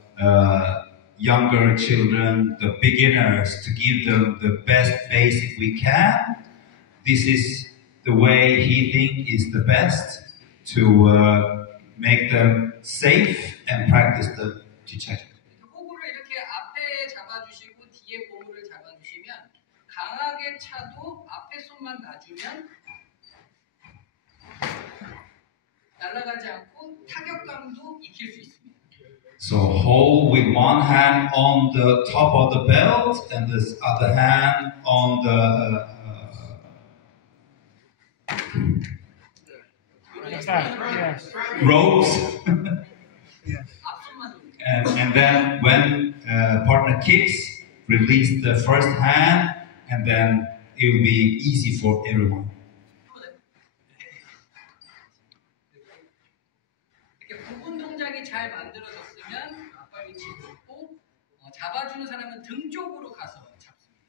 younger children, the beginners, to give them the best basic we can. This is the way he thinks is the best to make them safe and practice the teaching. 호구를 이렇게 앞에 잡아주시고 뒤에 고무를 잡아주시면 강하게 차도 앞에 손만 놔주면 날아가지 않고 타격감도 익힐 수 있습니다. So hold with one hand on the top of the belt and the other hand on the ropes. And then when partner kicks, release the first hand, and then it will be easy for everyone. 이렇게 부분 동작이 잘 만들어졌으면 앞발 위치 잡고 잡아주는 사람은 등 쪽으로 가서 잡습니다.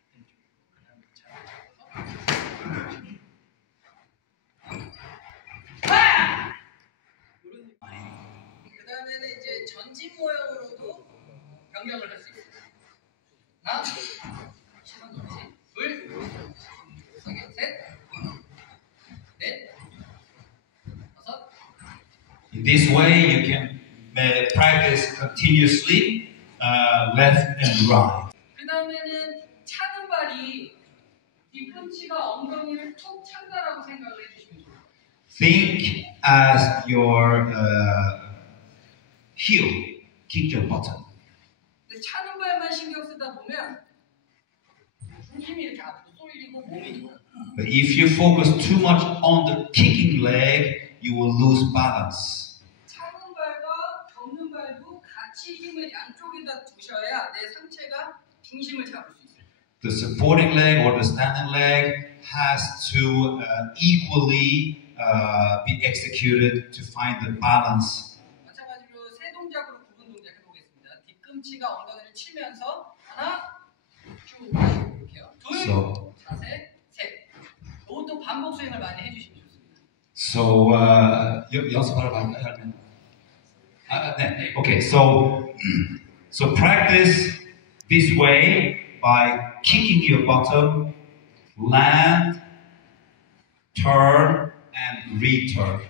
등 쪽. 그 다음에는 이제 전진 모형으로도 변경을 할 수 있습니다. 하나, 시선 좋지. 둘, 셋, 넷, 다섯. In this way, you can practice continuously, left and right. 그 다음에는 차는 발이 뒤꿈치가 엉덩이를 툭 찬다라고 생각을 해주시면 좋아요. Think as your heel kick your bottom. 근데 차는 발만 신경 쓰다 보면 중심이 이렇게 앞으로 쏠리고 몸이 돌아요. But if you focus too much on the kicking leg, you will lose balance. 차는 발과 접는 발도 같이 힘을 양쪽에다 두셔야 내 상체가 중심을 잡을 수 있어요. The supporting leg or the standing leg has to equally be executed to find the balance. 마찬가지로 세 동작으로 구분 동작 해보겠습니다. 뒤꿈치가 엉덩이를 치면서 하나, 쭉 이렇게요. 둘, 자세, 셋. 이것도 반복 수행을 많이 해주시면 좋습니다. So 연습하러 가면 네. Okay. So So practice this way by kicking your bottom, land, turn, and return.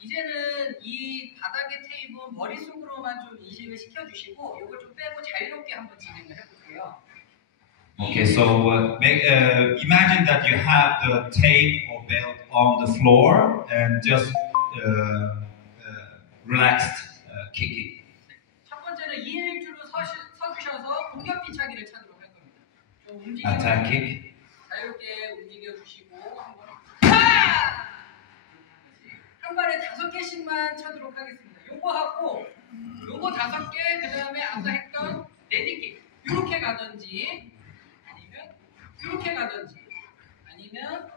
이제는 이 바닥의 테이블 머릿속으로만 좀 인식을 시켜주시고 이걸 좀 빼고 자유롭게 한번 진행을 해볼게요. Okay, so imagine that you have the tape or belt on the floor and just relaxed kicking. 첫 번째는 2인 1조로 서주셔서 공격 뒤차기를 차도록 할 겁니다. 좀 움직이고 Attack kick. 자유롭게 움직여주시고 한번 한 발에 5개씩만 차도록 하겠습니다. 요거 하고 요거 5개 그 다음에 아까 했던 레디킥 이렇게 가든지 아니면 이렇게 가든지 아니면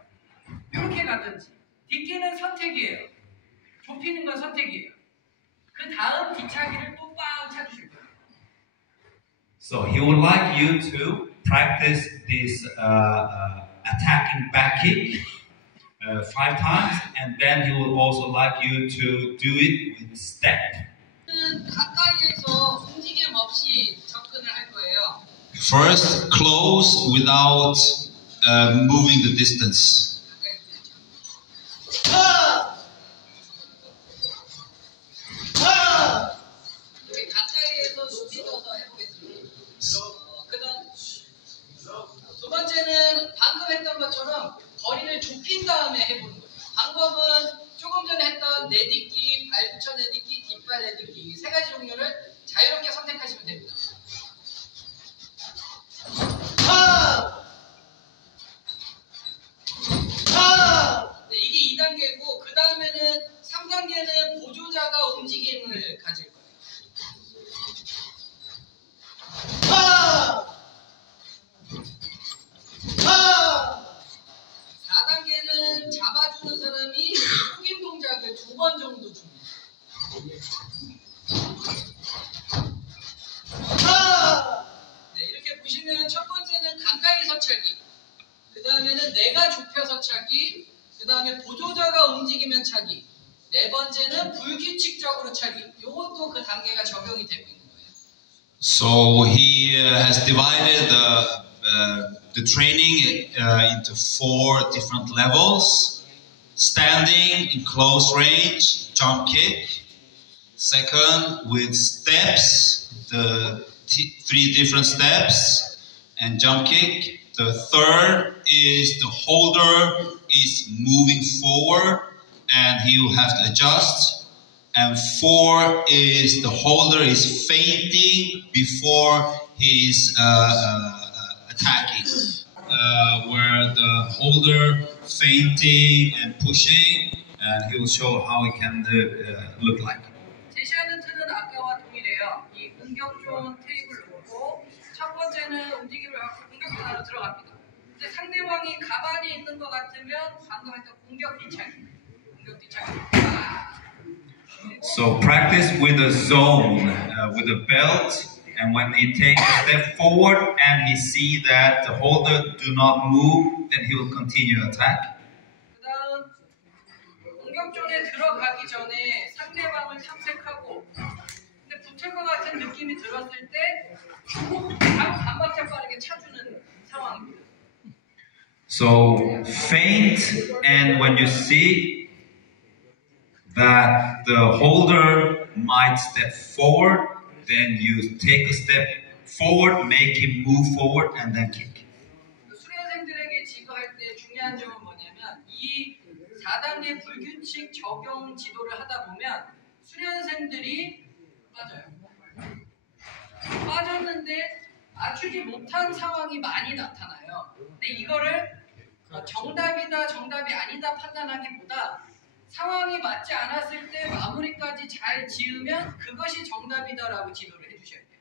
이렇게 가든지 딛기는 선택이에요. 좁히는 건 선택이에요. 그 다음 뒤차기를 또 빵 차주실 거예요. So he would like you to practice this attacking back kick 5 times, and then he would also like you to do it with step. 가까이에서 움직임 없이 접근을 할 거예요. First, close without moving the distance. 여기 가까이에서 높이져서 해보겠습니다. 그다음 두 번째는 방금 했던 것처럼 거리를 좁힌 다음에 해보는 거예요. 방법은 조금 전에 했던 내딛기, 발붙여 내딛기, 뒷발 내딛기 3가지 종류를 자유롭게 선택하시면 됩니다. 네, 이게 2단계고 그 다음에는 3단계는 보조자가 움직임을 가질 거예요. 4단계는 잡아주는 사람이 속임 동작을 2번 정도 줍니다. 네, 이렇게 보시면 첫 번째는 가까이서 차기, 그 다음에는 내가 좁혀서 차기, 그 다음에 보조자가 움직이면 차기, 네 번째는 불규칙적으로 차기. 이것도 그 단계가 적용이 되고 있는 거예요. So he has divided the training into 4 different levels. Standing in close range, jump kick. Second, with steps, the 3 different steps and jump kick. The third is the holder is moving forward and he will have to adjust. And 4 is the holder is feinting before he is attacking. Where the holder feinting and pushing, and he will show how it can look like. 제시하는 틀은 아까와 동일해요. 이 공격존 테이블을 놓고 첫 번째는 움직임을 갖고 공격존 안으로 들어갑니다. 근데 상대방이 가만히 있는 것 같으면 방금 했던 공격 뒤차기. So practice with a zone, with a belt, and when he takes a step forward and he see that the holder do not move, then he will continue attack. 그다음 공격존에 들어가기 전에 상대방을 탐색하고 근데 붙을 것 같은 느낌이 들었을 때 한 박자 빠르게 차주는 상황입니다. So feint, and when you see that the holder might step forward, then you take a step forward, make him move forward, and then kick. 수련생들에게 지도할 때 중요한 점은 뭐냐면 이 4단계 불규칙 적용 지도를 하다 보면 수련생들이 빠져요. 빠졌는데 맞추지 못한 상황이 많이 나타나요. 근데 이거를 정답이다, 정답이 아니다 판단하기보다 상황이 맞지 않았을 때 마무리까지 잘 지으면 그것이 정답이다라고 지도를 해주셔야 돼요.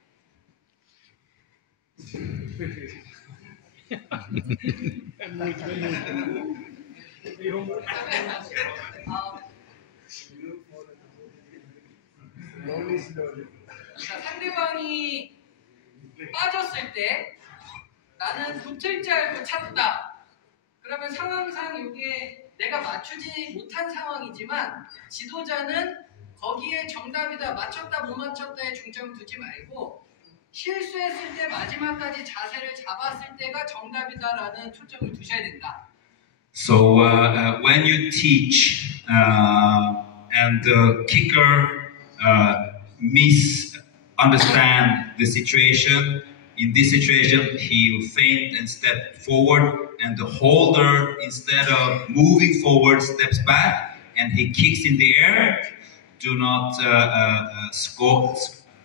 자, 상대방이 빠졌을 때 나는 붙을 줄 알고 찼다. 그러면 상황상 이게 내가 맞추지 못한 상황이지만 지도자는 거기에 정답이다, 맞췄다, 못 맞췄다에 중점을 두지 말고 실수했을 때 마지막까지 자세를 잡았을 때가 정답이다라는 초점을 두셔야 된다. So when you teach and the kicker misunderstand the situation, in this situation he will feint and step forward, and the holder, instead of moving forward, steps back and he kicks in the air. Do not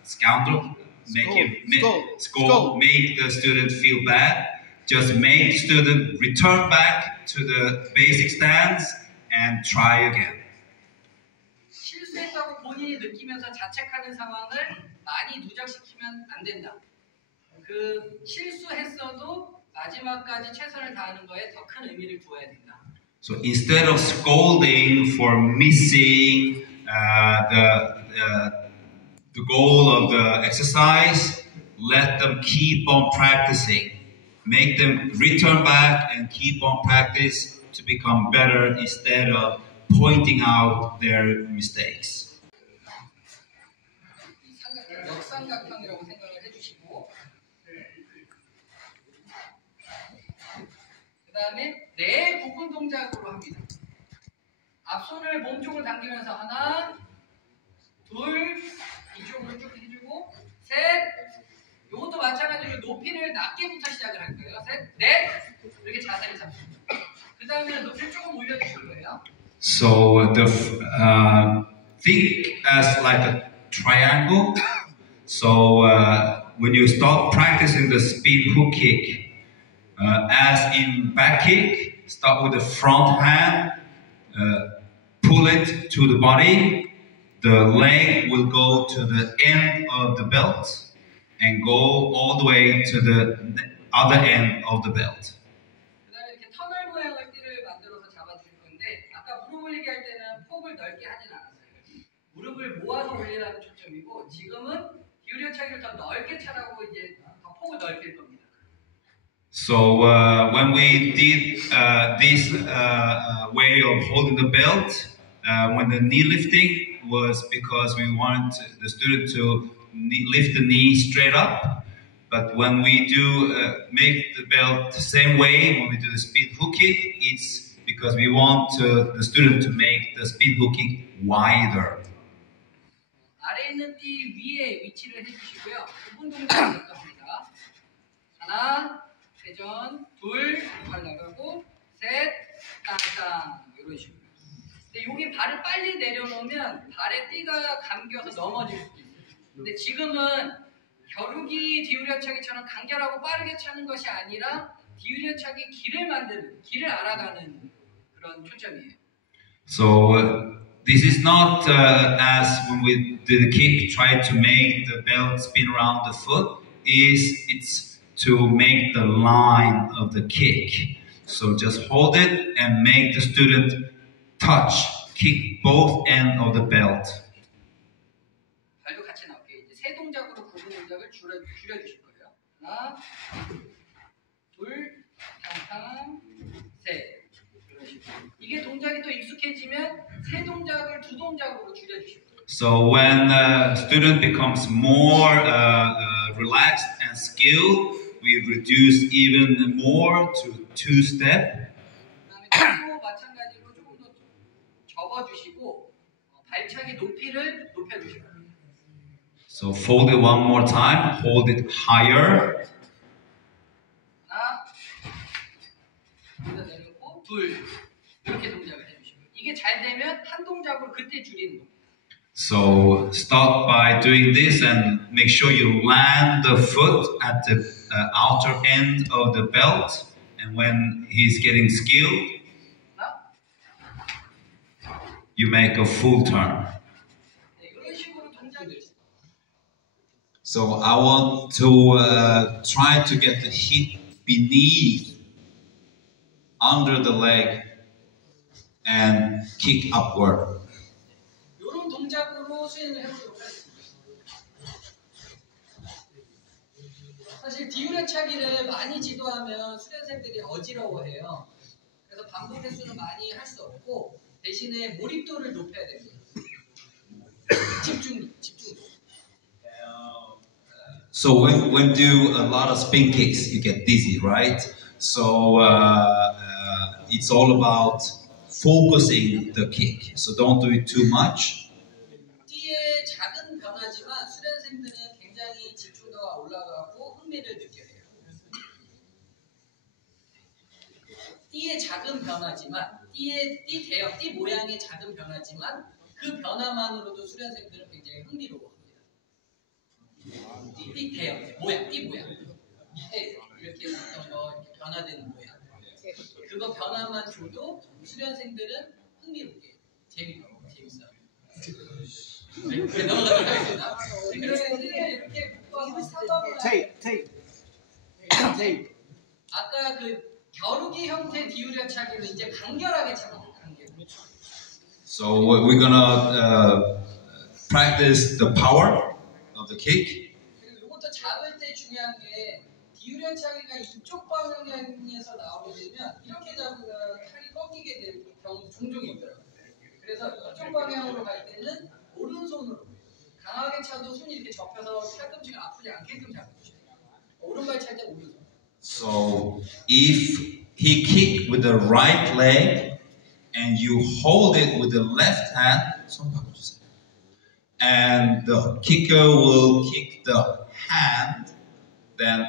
scoundrel, make the student feel bad. Just make the student return back to the basic stance and try again. 실수했다고 본인이 느끼면서 자책하는 상황을 많이 누적시키면 안 된다. 그 실수했어도 마지막까지 최선을 다하는 거에 더 큰 의미를 두어야 된다. So instead of scolding for missing the goal of the exercise, let them keep on practicing. Make them return back and keep on practice to become better instead of pointing out their mistakes. 역삼각형이라고 생각을 해주시고, 그 다음에 네 부분 동작으로 합니다. 앞손을 몸쪽을 당기면서 하나, 둘, 이쪽으로 쭉 해주고, 셋, 이것도 마찬가지로 높이를 낮게부터 시작을 할 거예요. 셋, 넷, 이렇게 자세를 잡습니다. 그 다음에 높이를 조금 올려주실 거예요. So think as like a triangle. So when you start practicing the spin hook kick, as in back kick, start with the front hand, pull it to the body. The leg will go to the end of the belt and go all the way to the other end of the belt. 그다음에 이렇게 터널 모양의 띠를 만들어서 잡아주실 건데, 아까 무릎 올리기 할 때는 폭을 넓게 하진 않았어요. 무릎을 모아서 올리라는 초점이고, 지금은 기울여차기를 더 넓게 차라고 이제 더 폭을 넓힐 겁니다. So when we did this way of holding the belt, when the knee lifting was because we wanted the student to lift the knee straight up. But when we do make the belt the same way, when we do the spin hook kick, it's because we want the student to make the spin hook kick wider. 아래 있는 띠 위에 위치를 해주시고요. 부분 동작을 넣습니다. 하나, 회전, 둘, 발 나가고, 셋, 땅땅 이런 식으로. 근데 여기 발을 빨리 내려놓으면 발에 띠가 감겨서 넘어질 수도 있어요. 근데 지금은 겨루기 뒤우려차기처럼 간결하고 빠르게 차는 것이 아니라 뒤우려차기 길을 만드는, 길을 알아가는 그런 초점이에요. So this is not as when we do the kick, try to make the belt spin around the foot. It's to make the line of the kick. So just hold it and make the student touch, kick both ends of the belt. 발도 같이 나올게요. 이제 세 동작으로 부분 동작을 줄여주실 거예요. 하나, 둘, 탕탕, 셋. 이런 식으로. 이게 동작이 또 익숙해지면 세 동작을 두 동작으로 줄여주실 거예요. So when the student becomes more relaxed and skilled, we reduce even more to 2-step. 그다음에 또 마찬가지로 조금 더 접어주시고 발차기 높이를 높여주실 거예요. So fold it one more time, hold it higher. 하나, 여기다 내놓고 둘, 이렇게 동작을 해주시고 이게 잘 되면 한 동작으로 그때 줄이는 겁니다. So start by doing this and make sure you land the foot at the outer end of the belt. And when he's getting skilled, you make a full turn. So I want to try to get the hip beneath, under the leg, and kick upward. 이런 동작으로 스윙을 해보도록 하겠습니다. 사실 뒤우려차기를 많이 지도하면 수련생들이 어지러워해요. 그래서 반복 횟수는 많이 할 수 없고 대신에 몰입도를 높여야 됩니다. 집중. So when do a lot of spin kicks, you get dizzy, right? So it's all about focusing the kick. So don't do it too much. 띠의 작은 변화지만 수련생들은 굉장히 집중도가 올라가고 흥미를 느껴요. 띠의 작은 변화지만 띠 모양의 작은 변화지만 그 변화만으로도 수련생들은 굉장히 흥미로워합니다. 띠 대형 모양, 띠 모양 밑에 이렇게 어떤 거 이렇게 변화되는 모양 그거 변화만 줘도 수련생들은 흥미롭게 재밌어요. 네, 넘어가도록 하겠습니다. 그러면 이렇게 묶어서 사각으로 테이프. 아까 그 겨루기 형태 디유려차기는 이제 간결하게 차갑니다. So we're gonna practice the power of the kick. 그리고 이것도 잡을 때 중요한 게 디유려차기가 이쪽 방향에서 나오게 되면 이렇게 잡으면 팔이 꺾이게 되는 경우 종종 있더라고요. 그래서 이쪽 방향으로 갈 때는 오른손으로 강하게 차도 손이 이렇게 접혀서 팔꿈치가 아프지 않게끔 잡아주셔야 돼요. 오른발 찰 때 오른손. So if he kick with the right leg and you hold it with the left hand, and the kicker will kick the hand, then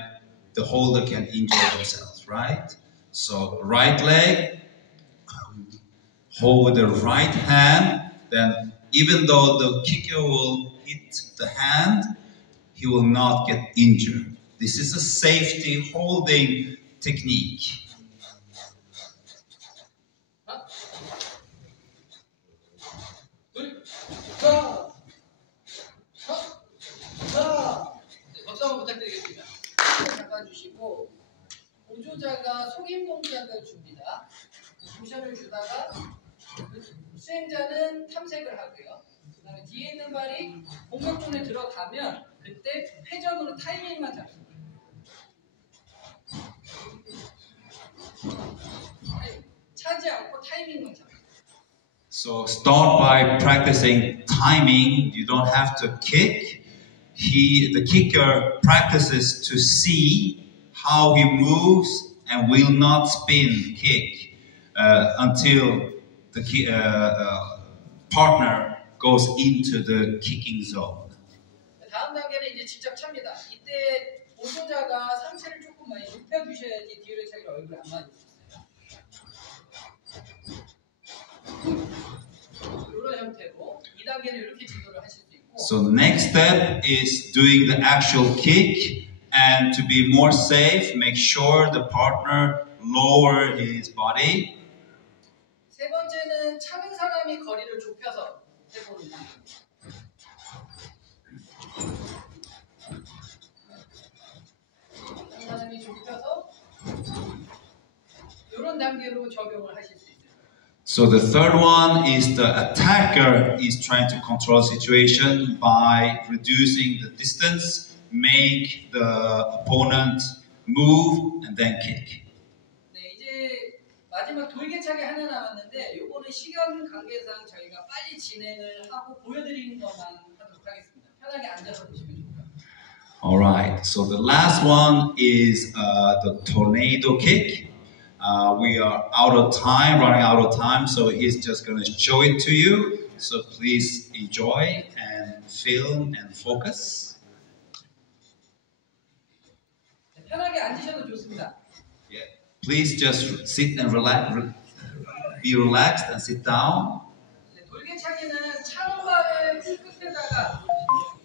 the holder can injure themselves, right? So right leg, hold with the right hand, then even though the kicker will hit the hand, he will not get injured. This is a safety holding technique. 박수 한번 부탁드리겠습니다. 잠깐 주시고 보조자가 속임 동작을 줍니다. 모션을 주다가 수행자는 탐색을 하고요. 그 다음에 뒤에 있는 발이 공격존에 들어가면 그때 회전으로 타이밍만 잡습니다. 차지 않고 타이밍만 잡습니다. So start by practicing timing. You don't have to kick. The kicker practices to see how he moves and will not spin kick until the partner goes into the kicking zone. 다음 단계는 이제 직접 찹니다. 이때 보조자가 상체를 조금 많이 눕혀주셔야지 뒤로 차기를 얼굴에 안 맞으세요. 이런 형태로 2단계는 이렇게 지도를 하실 수 있고. So the next step is doing the actual kick, and to be more safe, make sure the partner lower his body. 세 번째는 차는 사람이 거리를 좁혀서 해보는 단계. 차는 사람이 좁혀서 이런 단계로 적용을 하실 수 있어요. So the third one is the attacker is trying to control the situation by reducing the distance, make the opponent move, and then kick. 네, 이제 마지막 돌개차기 하나 남았는데 요거는 시간 관계상 저희가 빨리 진행을 하고 보여드리는 것만 하도록 하겠습니다. 편하게 앉아서 보시면 좋고요. Alright, so the last one is the tornado kick. We are out of time, running out of time, so he's just going to show it to you. So please enjoy and film and focus. 네, 편하게 앉으셔도 좋습니다. Yeah. Please just sit and relax, be relaxed and sit down. 네, 돌개차기는 차발을 끝에다가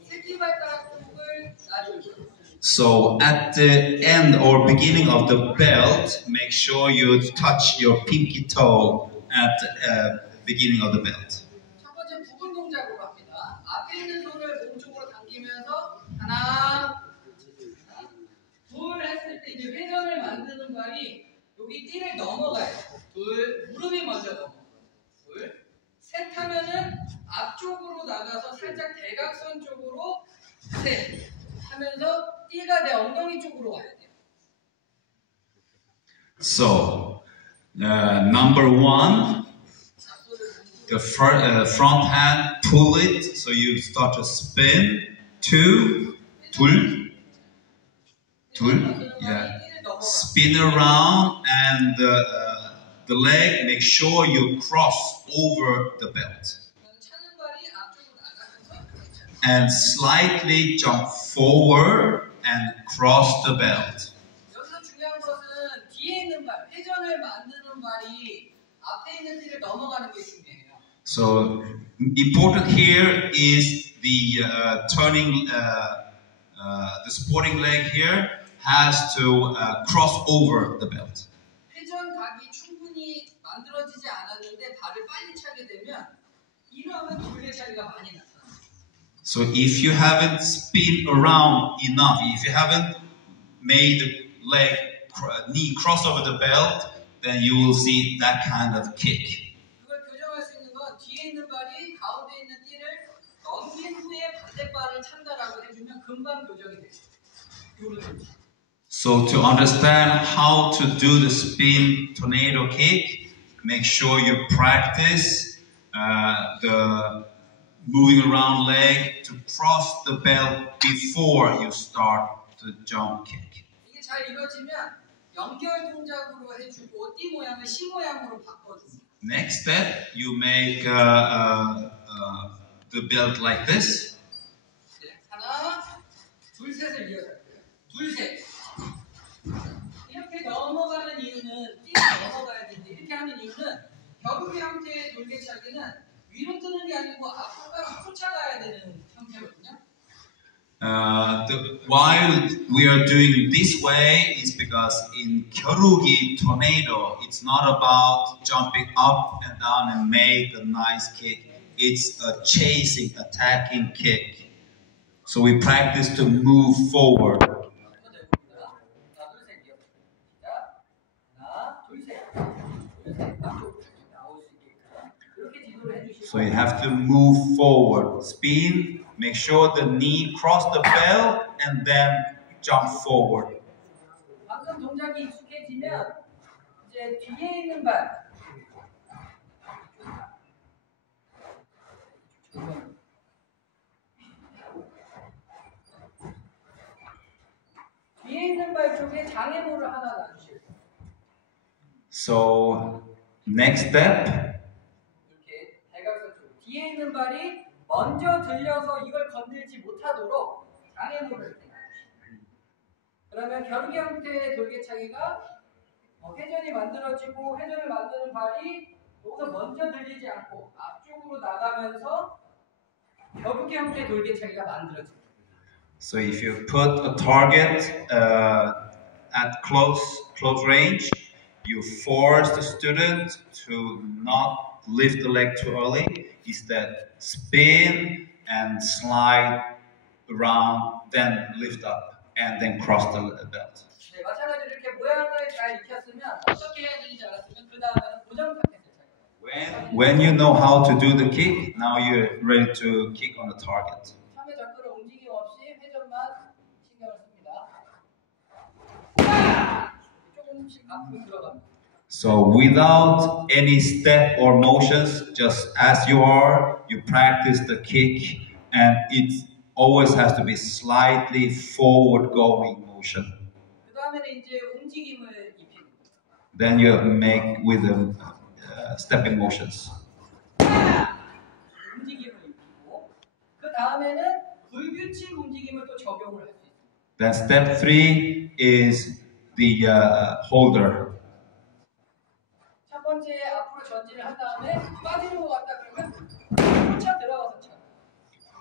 새끼발가락 쪽을 놔주고. So at the end or beginning of the belt, make sure you touch your pinky toe at the beginning of the belt. 첫 번째 부분 동작으로 합니다. 앞에 있는 손을 몸쪽으로 당기면서 하나, 둘 했을 때 이제 회전을 만드는 발이 여기 띠를 넘어가요. 둘, 무릎이 먼저 넘어가요. 둘, 셋 하면은 앞쪽으로 나가서 살짝 대각선 쪽으로 셋 하면서 띠가 내 엉덩이 쪽으로 와야 돼요. So, number one, the front hand pull it, so you start to spin. 2, 둘, yeah. Spin around, and the leg, make sure you cross over the belt. And slightly jump forward and cross the belt. 여기서 중요한 것은 뒤에 있는 발, 회전을 만드는 발이 앞에 있는 띠를 넘어가는 게 중요해요. So important here is the turning, the supporting leg here has to cross over the belt. 회전 각이 충분히 만들어지지 않았는데 발을 빨리 차게 되면 이러면 돌개차기가 많이 나타나요. So if you haven't spin around enough, if you haven't made the leg, knee cross over the belt, then you will see that kind of kick. 그걸 교정할 수 있는 건 뒤에 있는 발이 가운데 있는 띠를 넘긴 후에 반대발을 찬다라고 해주면 금방 교정이 돼요. So to understand how to do the spin tornado kick, make sure you practice the moving around leg to cross the belt before you start the jump kick. 이게 잘 이루어지면 연결 동작으로 해주고 띠 모양을 시 모양으로 바꿔줍니다. Next step, you make the belt like this. 하나, 둘, 셋을 이어서 할게요. 둘, 셋. 이렇게 넘어가는 이유는 띠가 넘어가야 되는데 이렇게 하는 이유는 벼룩이 형태의 돌개차기는 위로 뜨는 게 아니고 앞으로 쫓아가야 되는 형태거든요. Why we are doing this way is because in Kyorugi tornado, it's not about jumping up and down and make a nice kick. It's a chasing, attacking kick. So we practice to move forward. So you have to move forward, spin, make sure the knee cross the belt, and then jump forward. 방금 동작이 익숙해지면 이제 뒤에 있는 발, 뒤에 있는 발 쪽에 장애물을 하나 놔주세요. So next step. 뒤에 있는 발이 먼저 들려서 이걸 건들지 못하도록 장애물을 떼어주십니다. 그러면 겨루기 형태의 돌개차기가 회전이 만들어지고 회전을 만드는 발이 여기서 먼저 들리지 않고 앞쪽으로 나가면서 겨루기 형태의 돌개차기가 만들어집니다. So if you put a target at close range, you force the student to not lift the leg too early. Instead, spin and slide around, then lift up, and then cross the belt. 네, 마찬가지로 이렇게 모양을 잘 익혔으면 어떻게 해야 되는지 알았으면 그 다음에는 고정 타켓을 잘. When you know how to do the kick, now you're ready to kick on the target. 참여 접근은 움직임 없이 회전만 신경을 씁니다. 조금씩 앞으로 들어갑니다. So without any step or motions, just as you are, you practice the kick, and it always has to be slightly forward-going motion. 그 다음에는 이제 움직임을 입히는 거예요. Then you make with the stepping motions. 움직임을 입히고 그 다음에는 불규칙 움직임을 또 적용을 할 수 있습니다. Then step 3 is the holder. 첫 번째 앞으로 전진을 한 다음에 빠지는 것 같다 그러면 쫓아 들어가서 차.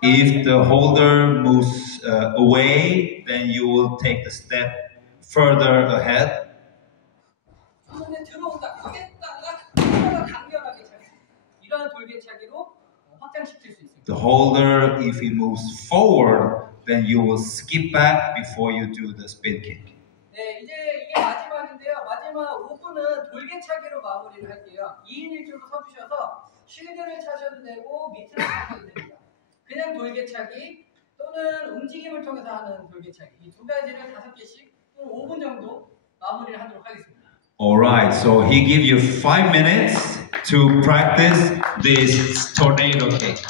If the holder moves away, then you will take the step further ahead. 손에 들어온다 끄겠다가 강렬하게 차. 이러한 돌개차기로 확장시킬 수 있습니다. The holder, if he moves forward, then you will skip back before you do the spin kick. 네, 이제 이게 마지막인데요. 마지막 5분은 돌개차기로 마무리를 할게요. 2인 1조로 서주셔서 쉴드를 차셔도 되고 밑을 차셔도 됩니다. 그냥 돌개차기 또는 움직임을 통해서 하는 돌개차기 이 두 가지를 5개씩 또는 5분 정도 마무리를 하도록 하겠습니다. Alright, so he give you 5 minutes to practice this tornado kick.